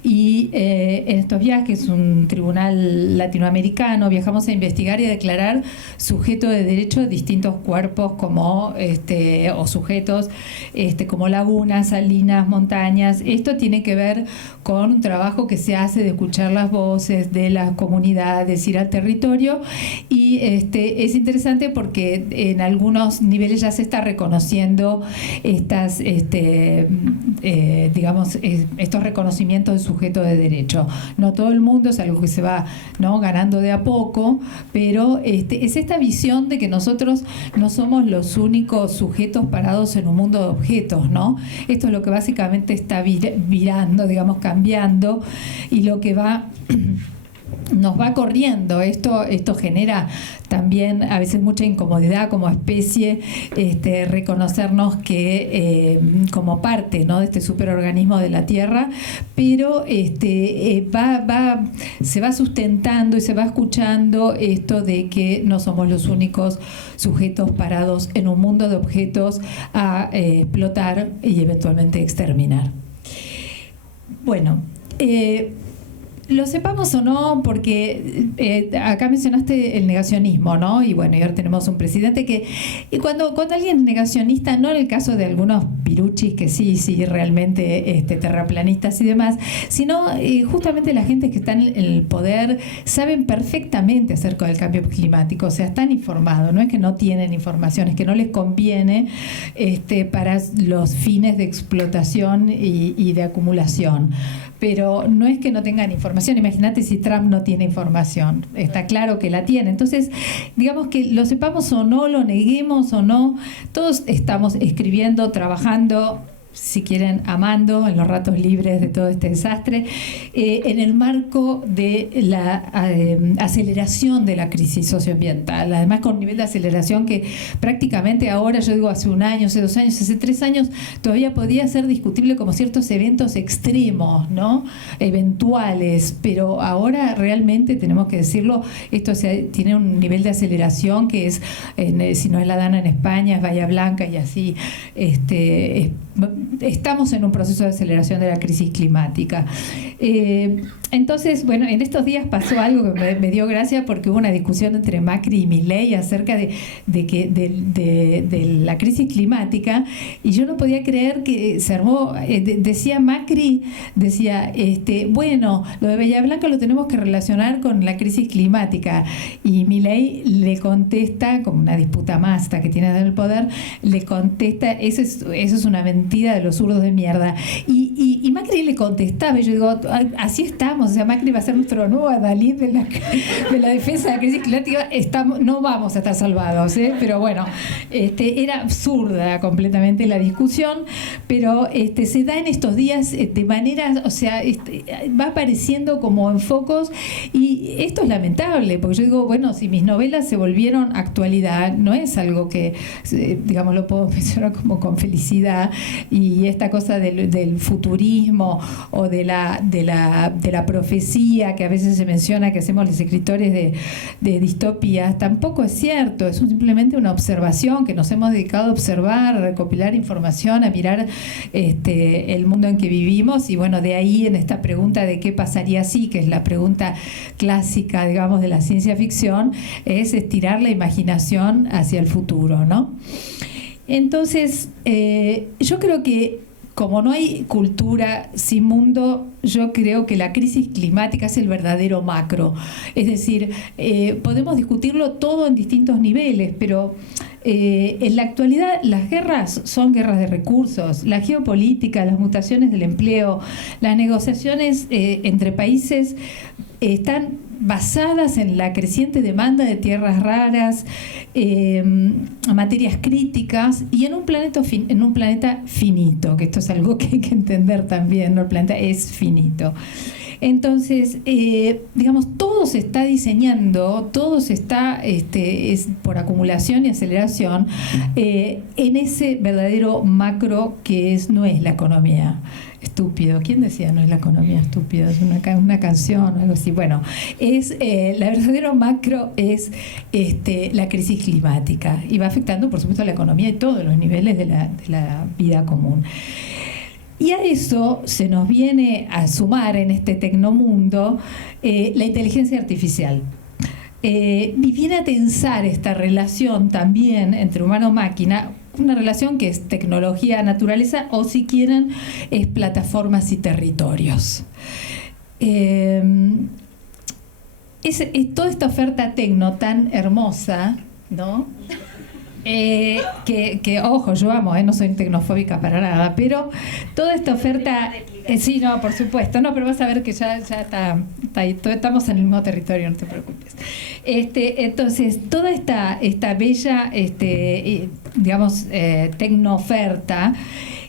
y en estos viajes, un tribunal latinoamericano, viajamos a investigar y a declarar sujeto de derecho distintos cuerpos como o sujetos como lagunas, salinas, montañas. Esto tiene que ver con un trabajo que se hace de escuchar las voces de las comunidades, ir al territorio, y es interesante porque en algunos niveles ya se está reconociendo estas estos reconocimientos de sujeto de derecho. No todo el mundo, es algo que se va, ¿no?, ganando de a poco, pero es esta visión de que nosotros no somos los únicos sujetos parados en un mundo de objetos, ¿no? Esto es lo que básicamente está virando, digamos, cambiando, y lo que nos va corriendo. Esto genera también a veces mucha incomodidad como especie, reconocernos que como parte, ¿no?, de este superorganismo de la Tierra, pero se va sustentando y se va escuchando esto de que no somos los únicos sujetos parados en un mundo de objetos a explotar y eventualmente exterminar. Bueno, lo sepamos o no, porque acá mencionaste el negacionismo, ¿no? Y bueno, y ahora tenemos un presidente que cuando alguien es negacionista, no en el caso de algunos piruchis que sí realmente terraplanistas y demás, sino justamente la gente que está en el poder saben perfectamente acerca del cambio climático, o sea, están informados, no es que no tienen información, es que no les conviene para los fines de explotación y de acumulación. Pero no es que no tengan información. Imagínate si Trump no tiene información. Está claro que la tiene. Entonces, digamos que lo sepamos o no, lo neguemos o no, todos estamos escribiendo, trabajando, si quieren, amando en los ratos libres de todo este desastre, en el marco de la aceleración de la crisis socioambiental, además con un nivel de aceleración que prácticamente ahora, yo digo hace un año, hace 2 años, hace 3 años, todavía podía ser discutible como ciertos eventos extremos, ¿no?, eventuales, pero ahora realmente tenemos que decirlo, esto tiene un nivel de aceleración que es, si no es La Dana en España, es Bahía Blanca, y así estamos en un proceso de aceleración de la crisis climática. Entonces, bueno, en estos días pasó algo que me dio gracia, porque hubo una discusión entre Macri y Milei acerca de la crisis climática, y yo no podía creer que se armó, decía Macri, bueno, lo de Bahía Blanca lo tenemos que relacionar con la crisis climática, y Milei le contesta, como una disputa más hasta que tiene el poder, le contesta, eso es una mentira de los zurdos de mierda, y Macri le contestaba, y yo digo, así estamos, o sea, Macri va a ser nuestro nuevo adalid de la defensa de la crisis climática, no vamos a estar salvados, pero bueno, era absurda completamente la discusión, pero se da en estos días de manera, o sea, va apareciendo como en focos, y esto es lamentable, porque yo digo, bueno, si mis novelas se volvieron actualidad, no es algo que, digamos, lo puedo mencionar como con felicidad, y esta cosa del futurismo o de la profecía que a veces se menciona que hacemos los escritores de distopías, tampoco es cierto, es simplemente una observación que nos hemos dedicado a observar, a recopilar información, a mirar el mundo en que vivimos, y bueno, de ahí en esta pregunta de qué pasaría si, que es la pregunta clásica, digamos, de la ciencia ficción, es estirar la imaginación hacia el futuro, ¿no? Entonces, yo creo que como no hay cultura sin mundo, yo creo que la crisis climática es el verdadero macro. Es decir, podemos discutirlo todo en distintos niveles, pero en la actualidad las guerras son guerras de recursos, la geopolítica, las mutaciones del empleo, las negociaciones entre países están basadas en la creciente demanda de tierras raras, materias críticas y en un planeta finito, que esto es algo que hay que entender también, ¿no? El planeta es finito. Entonces, digamos, todo se está diseñando, todo se está, es por acumulación y aceleración, en ese verdadero macro que no es la economía. Estúpido. ¿Quién decía no es la economía estúpida? Es una canción, algo así. Bueno, la verdadero macro es la crisis climática y va afectando, por supuesto, a la economía y todos los niveles de la vida común. Y a eso se nos viene a sumar en este tecnomundo la inteligencia artificial. Y viene a tensar esta relación también entre humano-máquina, una relación que es tecnología-naturaleza o, si quieren, es plataformas y territorios. Toda esta oferta tecno tan hermosa, ¿no? Que ojo, yo amo, no soy tecnofóbica para nada, pero toda esta oferta, sí, no, por supuesto, no, pero vas a ver que ya está ahí, estamos en el mismo territorio, no te preocupes. Entonces, toda esta bella, digamos, tecnooferta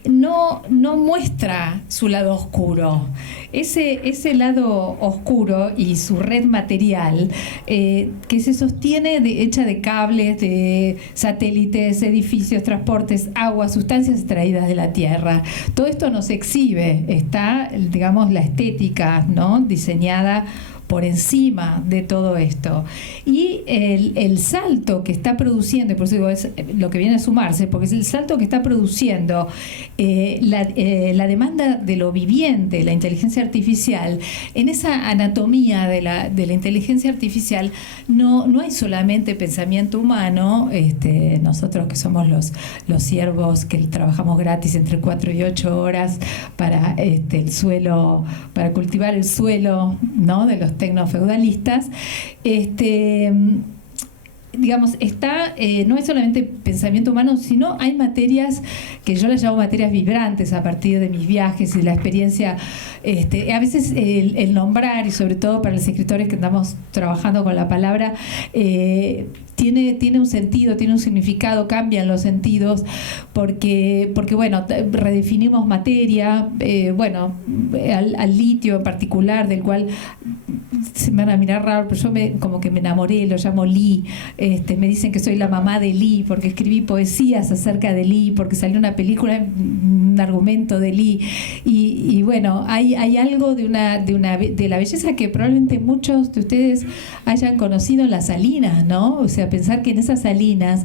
no muestra su lado oscuro. Ese lado oscuro y su red material que se sostiene hecha de cables, de satélites, edificios, transportes, agua, sustancias extraídas de la tierra. Todo esto nos exhibe, está, digamos, la estética, ¿no?, diseñada por encima de todo esto. Y el salto que está produciendo, y por eso digo, es lo que viene a sumarse, porque es el salto que está produciendo la demanda de lo viviente, la inteligencia artificial. En esa anatomía de la inteligencia artificial no hay solamente pensamiento humano, nosotros que somos los siervos que trabajamos gratis entre 4 y 8 horas para el suelo, para cultivar el suelo, ¿no?, de los tecnofeudalistas, digamos, no es solamente pensamiento humano, sino hay materias que yo las llamo materias vibrantes a partir de mis viajes y la experiencia. A veces el nombrar, y sobre todo para los escritores que andamos trabajando con la palabra, tiene un sentido, tiene un significado, cambian los sentidos, porque bueno, redefinimos materia, al litio en particular, del cual se me van a mirar raro, pero yo como que me enamoré, lo llamo Lee. Me dicen que soy la mamá de Lee porque escribí poesías acerca de Lee, porque salió una película, un argumento de Lee, y bueno, hay algo de la belleza que probablemente muchos de ustedes hayan conocido en las Salinas, ¿no? O sea, pensar que en esas salinas,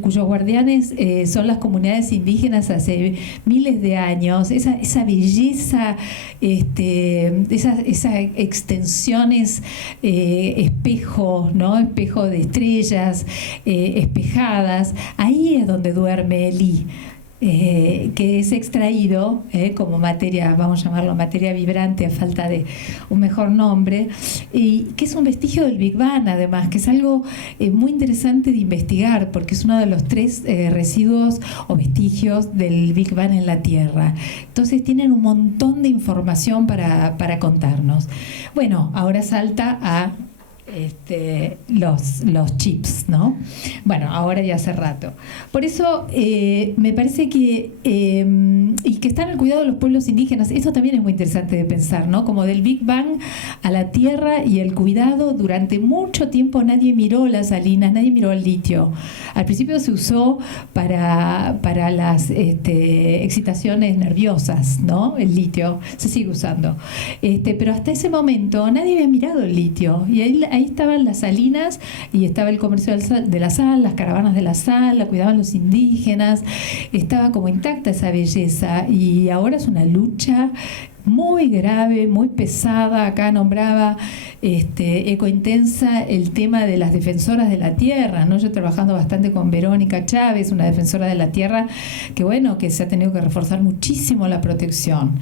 cuyos guardianes son las comunidades indígenas hace miles de años, esa belleza, esas extensiones, espejos, ¿no?, espejo de estrellas, espejadas, ahí es donde duerme Lee. Que es extraído como materia, vamos a llamarlo materia vibrante a falta de un mejor nombre, y que es un vestigio del Big Bang, además, que es algo muy interesante de investigar, porque es uno de los 3 residuos o vestigios del Big Bang en la Tierra. Entonces tienen un montón de información para contarnos. Bueno, ahora salta a los chips, ¿no? Bueno, ahora y hace rato. Por eso me parece que y que están al cuidado de los pueblos indígenas. Esto también es muy interesante de pensar, ¿no? Como del Big Bang a la Tierra y el cuidado. Durante mucho tiempo nadie miró las salinas, nadie miró el litio. Al principio se usó para las excitaciones nerviosas, ¿no? El litio se sigue usando. Pero hasta ese momento nadie había mirado el litio. Y ahí estaban las salinas y estaba el comercio de la sal, las caravanas de la sal, la cuidaban los indígenas. Estaba como intacta esa belleza, y ahora es una lucha muy grave, muy pesada. Acá nombraba Ecointensa el tema de las defensoras de la tierra, ¿no? Yo trabajando bastante con Verónica Chávez, una defensora de la tierra, que se ha tenido que reforzar muchísimo la protección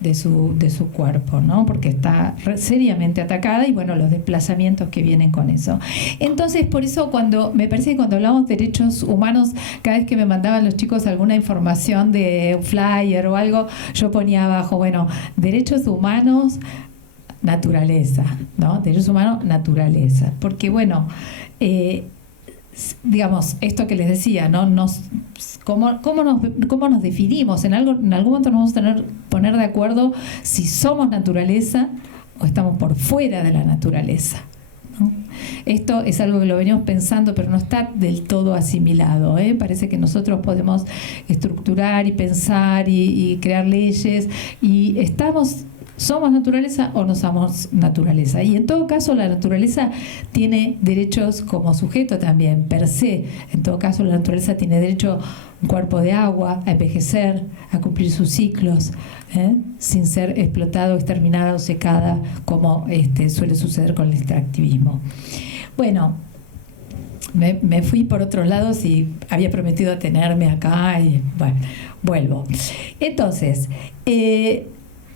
de su cuerpo, ¿no? Porque está seriamente atacada, y bueno, los desplazamientos que vienen con eso. Entonces, por eso me parece que cuando hablamos de derechos humanos, cada vez que me mandaban los chicos alguna información de un flyer o algo, yo ponía abajo, bueno, derechos humanos, naturaleza, ¿no? Derechos humanos, naturaleza. Porque, bueno, digamos, esto que les decía, ¿no? ¿Cómo nos definimos? En algún momento nos vamos a poner de acuerdo si somos naturaleza o estamos por fuera de la naturaleza, ¿no? Esto es algo que lo venimos pensando, pero no está del todo asimilado, ¿eh? Parece que nosotros podemos estructurar y pensar y crear leyes, y ¿somos naturaleza o no somos naturaleza? Y en todo caso la naturaleza tiene derechos como sujeto también, per se. En todo caso la naturaleza tiene derecho a un cuerpo de agua, a envejecer, a cumplir sus ciclos, sin ser explotada, exterminada o secada, como suele suceder con el extractivismo. Bueno, me fui por otros lados y había prometido tenerme acá, y bueno, vuelvo. Entonces,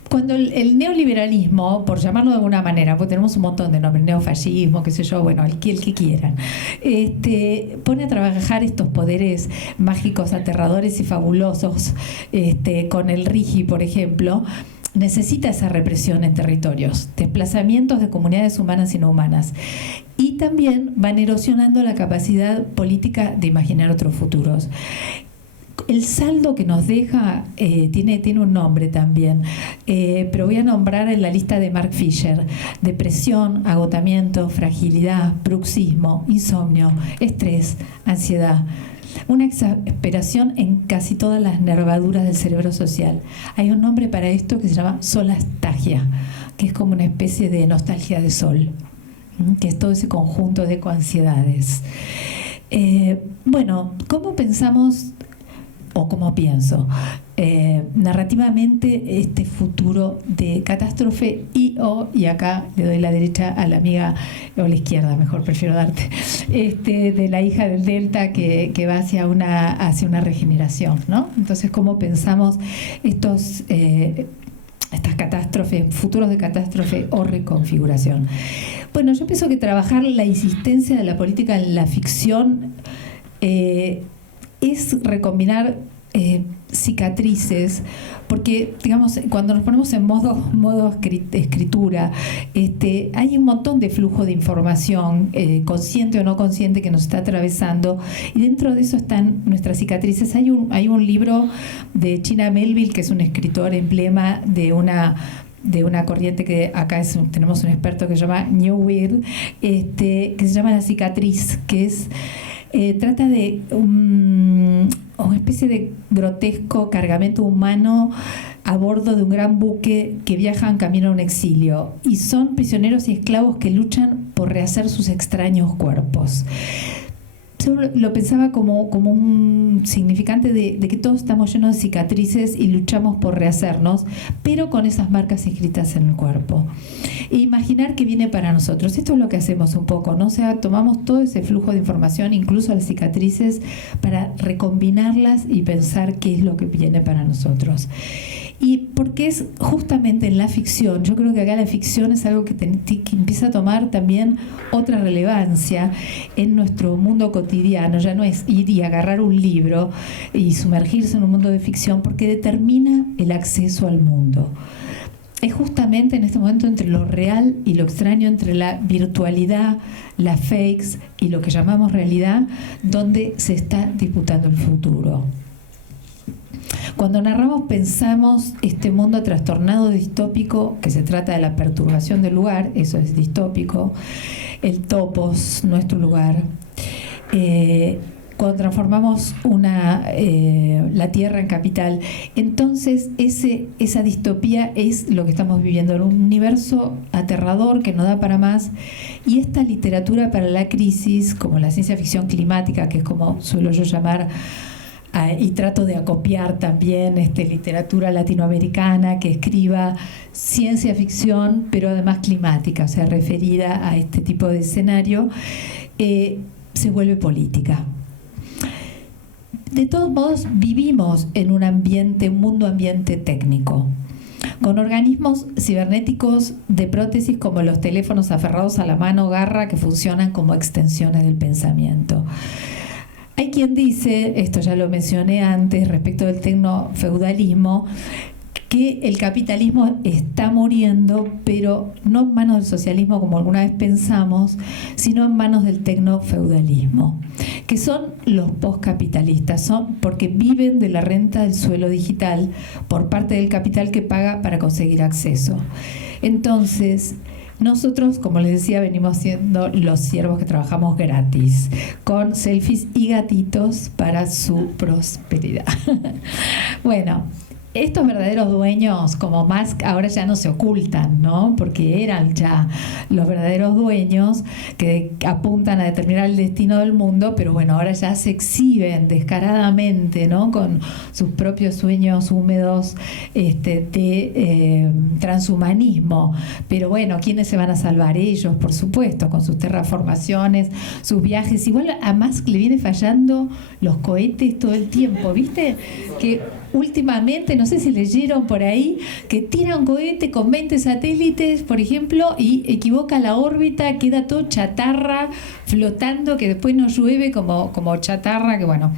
cuando el neoliberalismo, por llamarlo de alguna manera, porque tenemos un montón de nombres, neofascismo, qué sé yo, bueno, el que quieran, pone a trabajar estos poderes mágicos, aterradores y fabulosos, con el RIGI, por ejemplo, necesita esa represión en territorios, desplazamientos de comunidades humanas y no humanas. Y también van erosionando la capacidad política de imaginar otros futuros. El saldo que nos deja tiene un nombre también, pero voy a nombrar en la lista de Mark Fisher: depresión, agotamiento, fragilidad, bruxismo, insomnio, estrés, ansiedad. Una exasperación en casi todas las nervaduras del cerebro social. Hay un nombre para esto que se llama solastagia, que es como una especie de nostalgia de sol, que es todo ese conjunto de coansiedades. Bueno, ¿cómo pensamos o cómo pienso narrativamente este futuro de catástrofe y acá le doy la derecha a la amiga, o la izquierda, mejor prefiero darte, de la hija del Delta que va hacia una regeneración, ¿no? Entonces, ¿cómo pensamos estas catástrofes, futuros de catástrofe o reconfiguración? Bueno, yo pienso que trabajar la insistencia de la política en la ficción es recombinar cicatrices, porque, digamos, cuando nos ponemos en modo escritura, hay un montón de flujo de información, consciente o no consciente, que nos está atravesando, y dentro de eso están nuestras cicatrices. Hay un libro de China Melville, que es un escritor emblema de una corriente que acá tenemos un experto que se llama New Weird, que se llama La cicatriz, que es trata de una especie de grotesco cargamento humano a bordo de un gran buque que viajan camino a un exilio, y son prisioneros y esclavos que luchan por rehacer sus extraños cuerpos. Yo lo pensaba como un significante de que todos estamos llenos de cicatrices y luchamos por rehacernos, pero con esas marcas escritas en el cuerpo. E imaginar qué viene para nosotros. Esto es lo que hacemos un poco, ¿no? O sea, tomamos todo ese flujo de información, incluso las cicatrices, para recombinarlas y pensar qué es lo que viene para nosotros. Y porque es justamente en la ficción, yo creo que acá la ficción es algo que empieza a tomar también otra relevancia en nuestro mundo cotidiano. Ya no es ir y agarrar un libro y sumergirse en un mundo de ficción, porque determina el acceso al mundo. Es justamente en este momento entre lo real y lo extraño, entre la virtualidad, las fakes y lo que llamamos realidad, donde se está disputando el futuro. Cuando narramos, pensamos este mundo trastornado, distópico, que se trata de la perturbación del lugar, eso es distópico, el topos, nuestro lugar. Cuando transformamos la tierra en capital, entonces esa distopía es lo que estamos viviendo, en un universo aterrador que no da para más, y esta literatura para la crisis, como la ciencia ficción climática, que es como suelo yo llamar y trato de acopiar también literatura latinoamericana que escriba ciencia ficción, pero además climática, o sea, referida a este tipo de escenario, se vuelve política. De todos modos, vivimos en un mundo ambiente técnico, con organismos cibernéticos de prótesis como los teléfonos aferrados a la mano garra que funcionan como extensiones del pensamiento. Hay quien dice, esto ya lo mencioné antes, respecto del tecnofeudalismo, que el capitalismo está muriendo, pero no en manos del socialismo como alguna vez pensamos, sino en manos del tecnofeudalismo, que son los postcapitalistas, son porque viven de la renta del suelo digital por parte del capital que paga para conseguir acceso. Entonces, nosotros, como les decía, venimos siendo los siervos que trabajamos gratis, con selfies y gatitos para su prosperidad. Bueno, estos verdaderos dueños, como Musk, ahora ya no se ocultan, ¿no? Porque eran ya los verdaderos dueños que apuntan a determinar el destino del mundo, pero bueno, ahora ya se exhiben descaradamente, ¿no? Con sus propios sueños húmedos de transhumanismo. Pero bueno, ¿quiénes se van a salvar? Ellos, por supuesto, con sus terraformaciones, sus viajes. Igual a Musk le viene fallando los cohetes todo el tiempo, ¿viste? Que últimamente, no sé si leyeron por ahí, que tira un cohete con 20 satélites, por ejemplo, y equivoca la órbita, queda todo chatarra flotando, que después no llueve como chatarra, que bueno.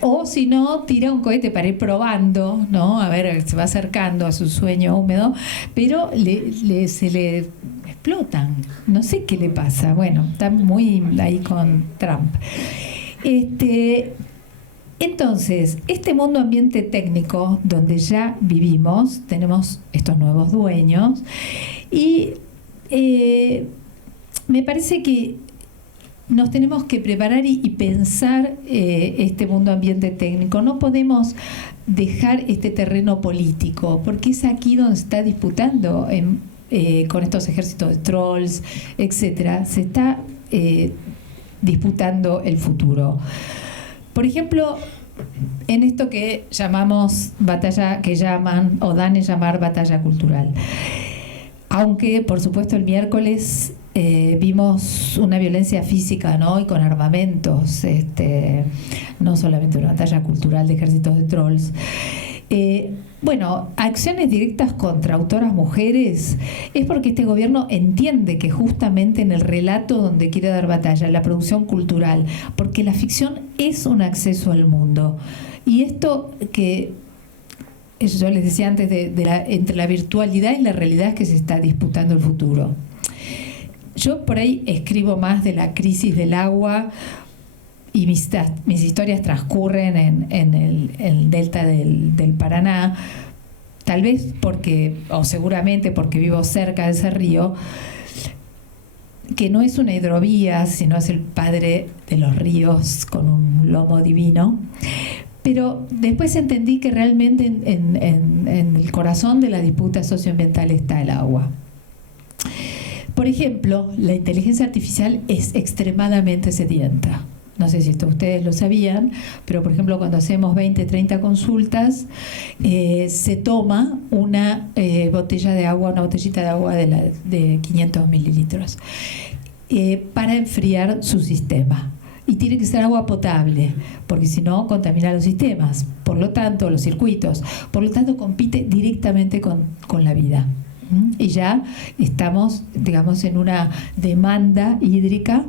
O si no, tira un cohete para ir probando, ¿no? A ver, se va acercando a su sueño húmedo, pero se le explotan. No sé qué le pasa. Bueno, está muy ahí con Trump. Entonces, este mundo ambiente técnico donde ya vivimos, tenemos estos nuevos dueños y me parece que nos tenemos que preparar y pensar este mundo ambiente técnico. No podemos dejar este terreno político, porque es aquí donde se está disputando con estos ejércitos de trolls, etcétera, se está disputando el futuro. Por ejemplo, en esto que llamamos batalla, que llaman o dan en llamar batalla cultural. Aunque, por supuesto, el miércoles vimos una violencia física, ¿no? Y con armamentos, no solamente una batalla cultural de ejércitos de trolls. Bueno, acciones directas contra autoras mujeres es porque este gobierno entiende que justamente en el relato donde quiere dar batalla, la producción cultural, porque la ficción es un acceso al mundo. Y esto que yo les decía antes entre la virtualidad y la realidad es que se está disputando el futuro. Yo por ahí escribo más de la crisis del agua y mis historias transcurren en el delta del Paraná, tal vez porque, o seguramente porque vivo cerca de ese río, que no es una hidrovía, sino es el padre de los ríos con un lomo divino. Pero después entendí que realmente en el corazón de la disputa socioambiental está el agua. Por ejemplo, la inteligencia artificial es extremadamente sedienta. No sé si esto ustedes lo sabían, pero por ejemplo cuando hacemos 20, 30 consultas, se toma una botella de agua, una botellita de agua de 500 mililitros para enfriar su sistema. Y tiene que ser agua potable, porque si no contamina los sistemas, por lo tanto los circuitos, por lo tanto compite directamente con la vida. Y ya estamos, digamos, en una demanda hídrica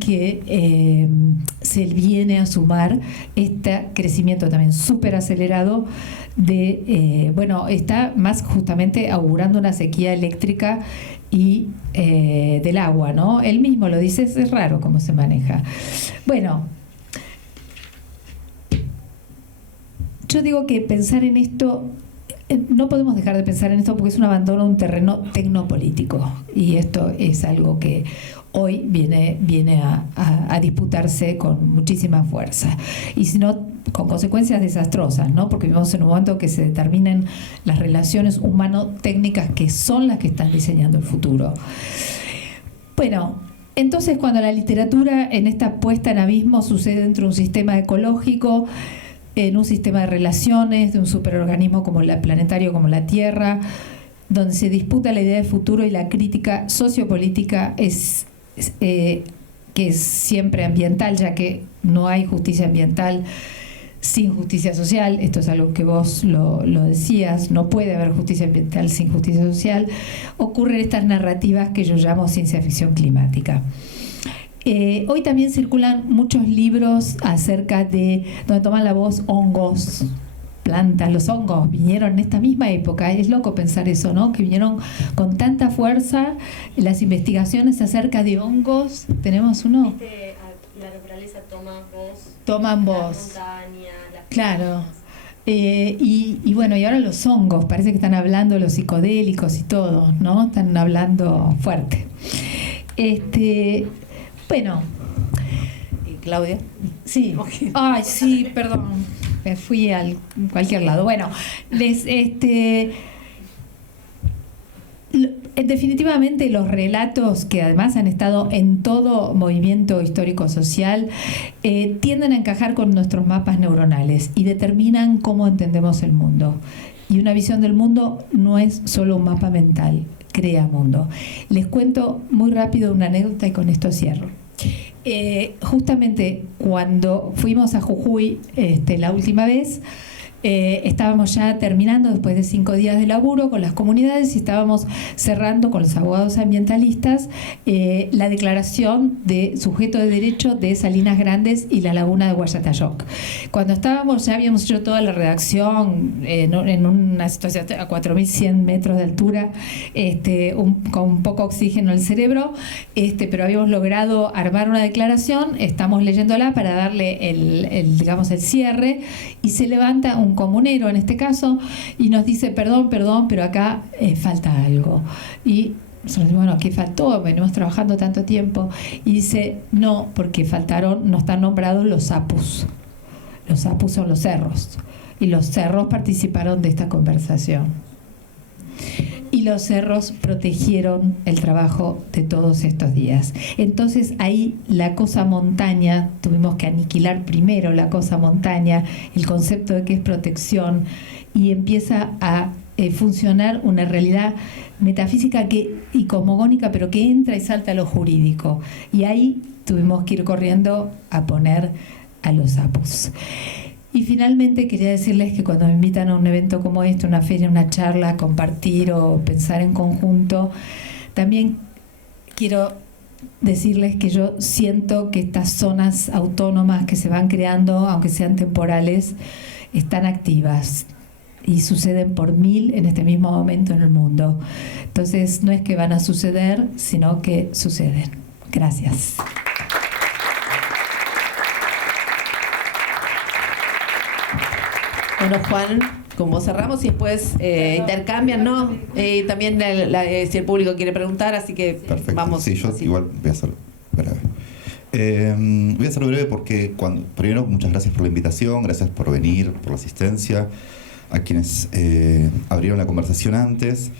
que se viene a sumar este crecimiento también súper acelerado está más justamente augurando una sequía eléctrica y del agua, ¿no? Él mismo lo dice, es raro cómo se maneja. Bueno, yo digo que pensar en esto, no podemos dejar de pensar en esto porque es un abandono de un terreno tecnopolítico y esto es algo que hoy viene a disputarse con muchísima fuerza y si no con consecuencias desastrosas, ¿no? Porque vivimos en un momento que se determinan las relaciones humano-técnicas que son las que están diseñando el futuro. Bueno, Entonces, cuando la literatura en esta puesta en abismo sucede dentro de un sistema ecológico, en un sistema de relaciones, de un superorganismo como el planetario como la Tierra, donde se disputa la idea de futuro y la crítica sociopolítica que es siempre ambiental, ya que no hay justicia ambiental sin justicia social. Esto es algo que vos lo decías, no puede haber justicia ambiental sin justicia social. Ocurren estas narrativas que yo llamo ciencia ficción climática. Hoy también circulan muchos libros acerca de, donde toman la voz hongos, plantas. Los hongos vinieron en esta misma época, es loco pensar eso, ¿no? Que vinieron con tanta fuerza las investigaciones acerca de hongos. ¿Tenemos uno? La naturaleza Toman voz. Claro. Y bueno, y ahora los hongos, parece que están hablando los psicodélicos y todo, ¿no? Están hablando fuerte. Bueno. Claudia. Sí. Ay, sí, perdón. Me fui a cualquier lado. Bueno, definitivamente los relatos que además han estado en todo movimiento histórico-social tienden a encajar con nuestros mapas neuronales y determinan cómo entendemos el mundo. Y una visión del mundo no es solo un mapa mental, crea mundo. Les cuento muy rápido una anécdota y con esto cierro. Justamente cuando fuimos a Jujuy la última vez, estábamos ya terminando después de 5 días de laburo con las comunidades y estábamos cerrando con los abogados ambientalistas la declaración de sujeto de derecho de Salinas Grandes y la laguna de Guayatayoc. Cuando estábamos, ya habíamos hecho toda la redacción en una situación a 4.100 metros de altura, con poco oxígeno en el cerebro, pero habíamos logrado armar una declaración, estamos leyéndola para darle el cierre, y se levanta un comunero en este caso y nos dice perdón, pero acá falta algo. Y nosotros decimos, bueno, ¿qué faltó? Venimos trabajando tanto tiempo. Y dice, no, porque faltaron, no están nombrados los apus. Los apus son los cerros. Y los cerros participaron de esta conversación. Y los cerros protegieron el trabajo de todos estos días. Entonces ahí la cosa montaña, tuvimos que aniquilar primero la cosa montaña, el concepto de qué es protección, y empieza a funcionar una realidad metafísica y cosmogónica, pero que entra y salta a lo jurídico. Y ahí tuvimos que ir corriendo a poner a los apus. Y finalmente quería decirles que cuando me invitan a un evento como este, una feria, una charla, a compartir o pensar en conjunto, también quiero decirles que yo siento que estas zonas autónomas que se van creando, aunque sean temporales, están activas y suceden por 1000 en este mismo momento en el mundo. Entonces no es que van a suceder, sino que suceden. Gracias. Bueno, Juan, con vos cerramos y después intercambian, ¿no? También si el público quiere preguntar, así que perfecto. Vamos. Sí, yo igual voy a ser breve. Voy a ser breve porque primero, muchas gracias por la invitación, gracias por venir, por la asistencia, a quienes abrieron la conversación antes.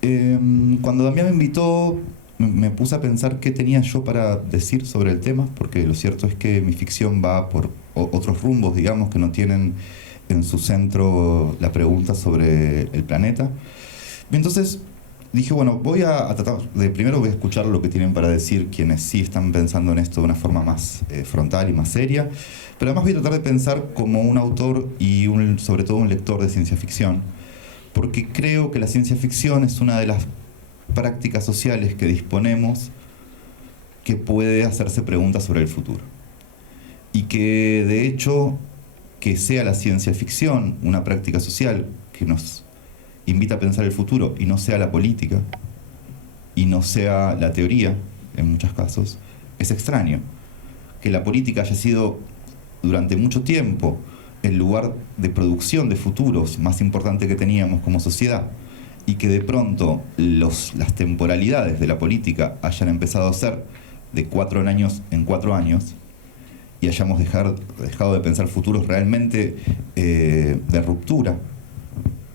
Cuando Damián me invitó, me puse a pensar qué tenía yo para decir sobre el tema, porque lo cierto es que mi ficción va por otros rumbos, digamos, que no tienen en su centro la pregunta sobre el planeta. Entonces dije, bueno, voy a tratar de, primero voy a escuchar lo que tienen para decir quienes sí están pensando en esto de una forma más frontal y más seria, pero además voy a tratar de pensar como un autor y sobre todo un lector de ciencia ficción, porque creo que la ciencia ficción es una de las prácticas sociales que disponemos que puede hacerse preguntas sobre el futuro. Y que de hecho que sea la ciencia ficción una práctica social que nos invita a pensar el futuro y no sea la política y no sea la teoría en muchos casos, es extraño. Que la política haya sido durante mucho tiempo el lugar de producción de futuros más importante que teníamos como sociedad, y que de pronto las temporalidades de la política hayan empezado a ser de 4 años en 4 años, y hayamos dejado de pensar futuros realmente de ruptura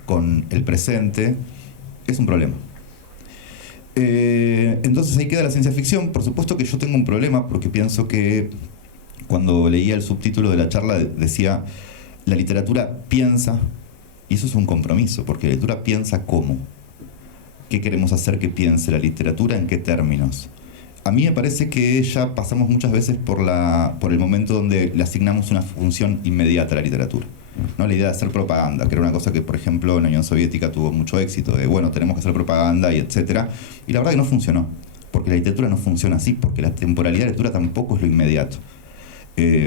con el presente, es un problema. Entonces ahí queda la ciencia ficción. Por supuesto que yo tengo un problema porque pienso que cuando leía el subtítulo de la charla decía la literatura piensa, y eso es un compromiso, porque la literatura piensa cómo. ¿Qué queremos hacer que piense la literatura? ¿En qué términos? A mí me parece que ya pasamos muchas veces por el momento donde le asignamos una función inmediata a la literatura, ¿no? La idea de hacer propaganda, que era una cosa que, por ejemplo, en la Unión Soviética tuvo mucho éxito, de bueno, tenemos que hacer propaganda y etcétera. Y la verdad que no funcionó, porque la literatura no funciona así, porque la temporalidad de la literatura tampoco es lo inmediato.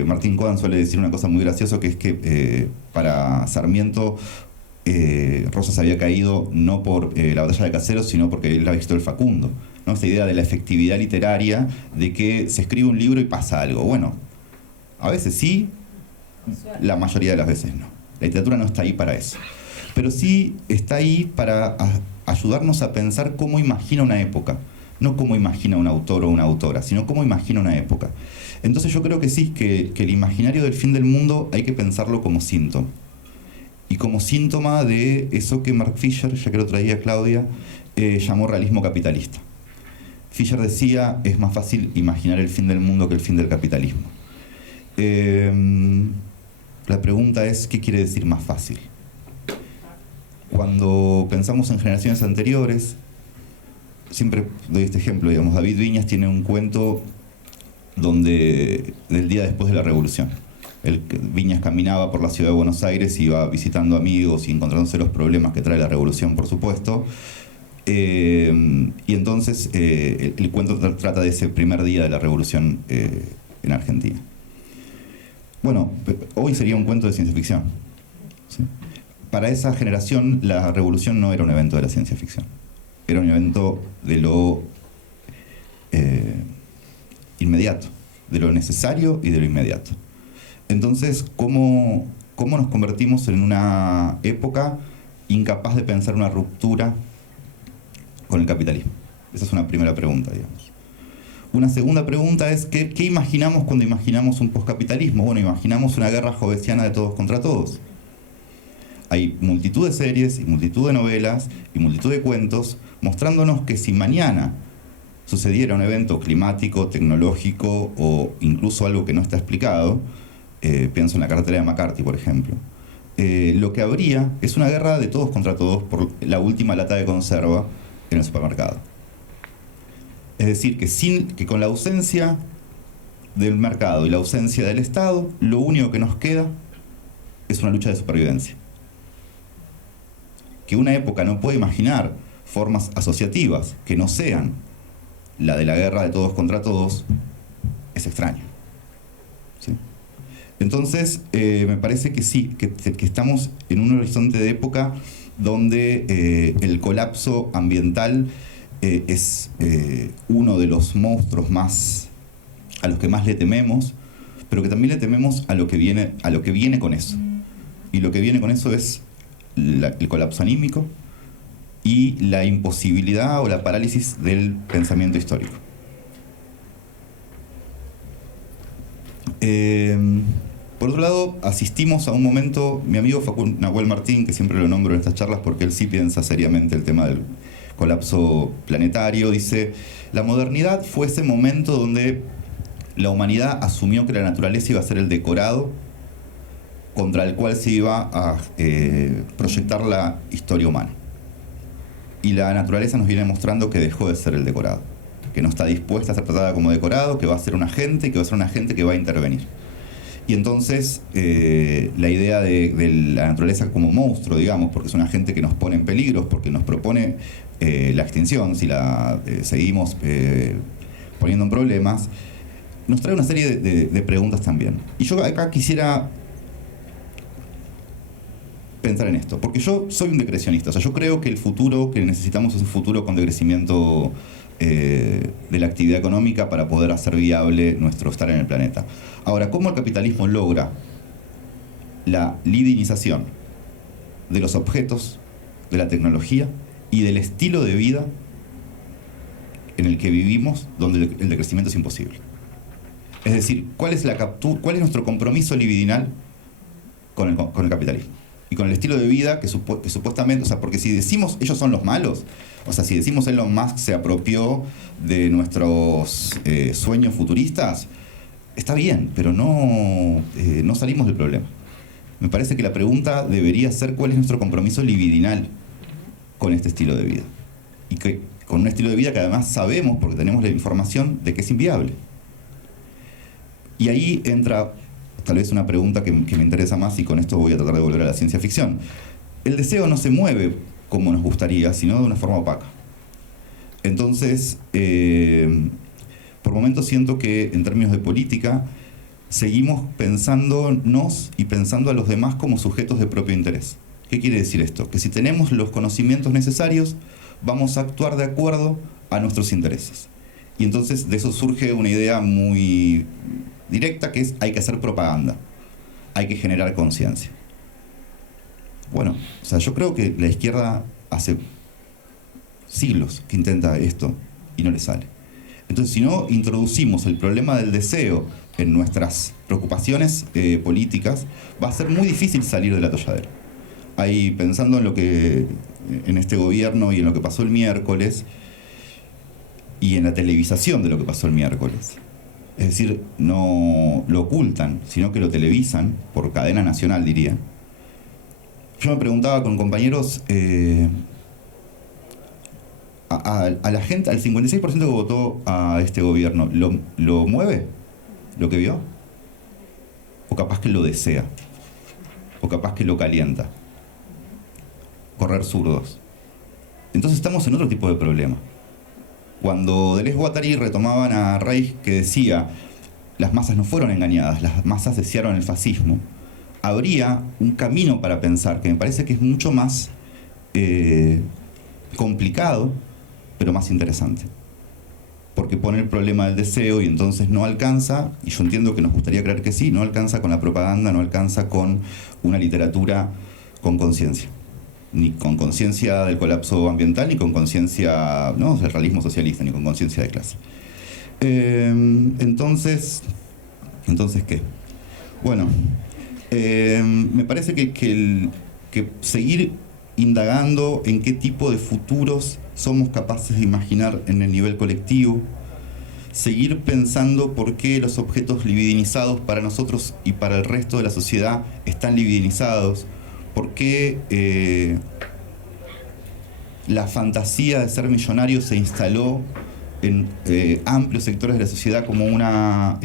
Martín Cohen suele decir una cosa muy graciosa, que es que para Sarmiento Rosas había caído no por la batalla de Caseros, sino porque él había visto el Facundo, ¿no? Esta idea de la efectividad literaria, de que se escribe un libro y pasa algo. Bueno, a veces sí, la mayoría de las veces no. La literatura no está ahí para eso. Pero sí está ahí para ayudarnos a pensar cómo imagina una época. No cómo imagina un autor o una autora, sino cómo imagina una época. Entonces yo creo que sí, que el imaginario del fin del mundo hay que pensarlo como síntoma. Y como síntoma de eso que Mark Fisher, ya que lo traía Claudia, llamó realismo capitalista. Fisher decía, es más fácil imaginar el fin del mundo que el fin del capitalismo. La pregunta es, ¿qué quiere decir más fácil? Cuando pensamos en generaciones anteriores, siempre doy este ejemplo, digamos, David Viñas tiene un cuento del día después de la Revolución. Viñas caminaba por la ciudad de Buenos Aires, iba visitando amigos y encontrándose los problemas que trae la Revolución, por supuesto. Y entonces el cuento trata de ese primer día de la Revolución en Argentina. Bueno, hoy sería un cuento de ciencia ficción, ¿sí? Para esa generación la Revolución no era un evento de la ciencia ficción, era un evento de lo inmediato, de lo necesario y de lo inmediato. Entonces, ¿cómo nos convertimos en una época incapaz de pensar una ruptura con el capitalismo? Esa es una primera pregunta, digamos. Una segunda pregunta es, ¿qué imaginamos cuando imaginamos un poscapitalismo? Bueno, imaginamos una guerra jovesiana de todos contra todos. Hay multitud de series y multitud de novelas y multitud de cuentos mostrándonos que si mañana sucediera un evento climático, tecnológico o incluso algo que no está explicado, pienso en la cartera de McCarthy, por ejemplo, lo que habría es una guerra de todos contra todos por la última lata de conserva en el supermercado. Es decir, que con la ausencia del mercado y la ausencia del Estado, lo único que nos queda es una lucha de supervivencia. Que una época no puede imaginar formas asociativas que no sean la de la guerra de todos contra todos, es extraño, ¿sí? Entonces, me parece que sí, que estamos en un horizonte de época donde el colapso ambiental es uno de los monstruos a los que más le tememos, pero que también le tememos a lo que viene con eso. Y lo que viene con eso es el colapso anímico y la imposibilidad o la parálisis del pensamiento histórico. Por otro lado, asistimos a un momento, mi amigo Facundo Nahuel Martín, que siempre lo nombro en estas charlas porque él sí piensa seriamente el tema del colapso planetario, dice, la modernidad fue ese momento donde la humanidad asumió que la naturaleza iba a ser el decorado contra el cual se iba a proyectar la historia humana. Y la naturaleza nos viene mostrando que dejó de ser el decorado, que no está dispuesta a ser tratada como decorado, que va a ser un agente, que va a ser un agente que va a intervenir. Y entonces la idea de la naturaleza como monstruo, digamos, porque es un agente que nos pone en peligro, porque nos propone la extinción, si la seguimos poniendo en problemas, nos trae una serie de preguntas también. Y yo acá quisiera pensar en esto, porque yo soy un decrecionista, o sea, yo creo que el futuro que necesitamos es un futuro con decrecimiento de la actividad económica para poder hacer viable nuestro estar en el planeta. Ahora, ¿cómo el capitalismo logra la lidinización de los objetos, de la tecnología y del estilo de vida en el que vivimos, donde el decrecimiento es imposible? Es decir, ¿cuál es nuestro compromiso libidinal con el capitalismo? y con el estilo de vida que supuestamente, o sea, porque si decimos ellos son los malos, o sea, si decimos Elon Musk se apropió de nuestros sueños futuristas, está bien, pero no salimos del problema. Me parece que la pregunta debería ser cuál es nuestro compromiso libidinal con este estilo de vida. Y que con un estilo de vida que además sabemos, porque tenemos la información, de que es inviable. Y ahí entra tal vez una pregunta que me interesa más, y con esto voy a tratar de volver a la ciencia ficción. El deseo no se mueve como nos gustaría, sino de una forma opaca. Entonces, por momentos siento que en términos de política seguimos pensándonos y pensando a los demás como sujetos de propio interés. ¿Qué quiere decir esto? Que si tenemos los conocimientos necesarios, vamos a actuar de acuerdo a nuestros intereses. Y entonces de eso surge una idea muy directa, que es: hay que hacer propaganda, hay que generar conciencia. Bueno, o sea, yo creo que la izquierda hace siglos que intenta esto y no le sale. Entonces, si no introducimos el problema del deseo en nuestras preocupaciones políticas, va a ser muy difícil salir del atolladero. Ahí, pensando en lo que en este gobierno y en lo que pasó el miércoles, y en la televisación de lo que pasó el miércoles, es decir, no lo ocultan, sino que lo televisan por cadena nacional, diría. Yo me preguntaba con compañeros, a la gente, al 56% que votó a este gobierno, ¿lo mueve lo que vio? O capaz que lo desea, o capaz que lo calienta. Correr zurdos. Entonces estamos en otro tipo de problema. Cuando Deleuze y Guattari retomaban a Reich, que decía: las masas no fueron engañadas, las masas desearon el fascismo, habría un camino para pensar que me parece que es mucho más complicado, pero más interesante. Porque pone el problema del deseo y entonces no alcanza, y yo entiendo que nos gustaría creer que sí, no alcanza con la propaganda, no alcanza con una literatura con conciencia. Ni con conciencia del colapso ambiental, ni con conciencia, ¿no?, del realismo socialista, ni con conciencia de clase. Entonces, ¿qué? Bueno, me parece que seguir indagando en qué tipo de futuros somos capaces de imaginar en el nivel colectivo, seguir pensando por qué los objetos libidinizados para nosotros y para el resto de la sociedad están libidinizados, por qué la fantasía de ser millonario se instaló en amplios sectores de la sociedad como una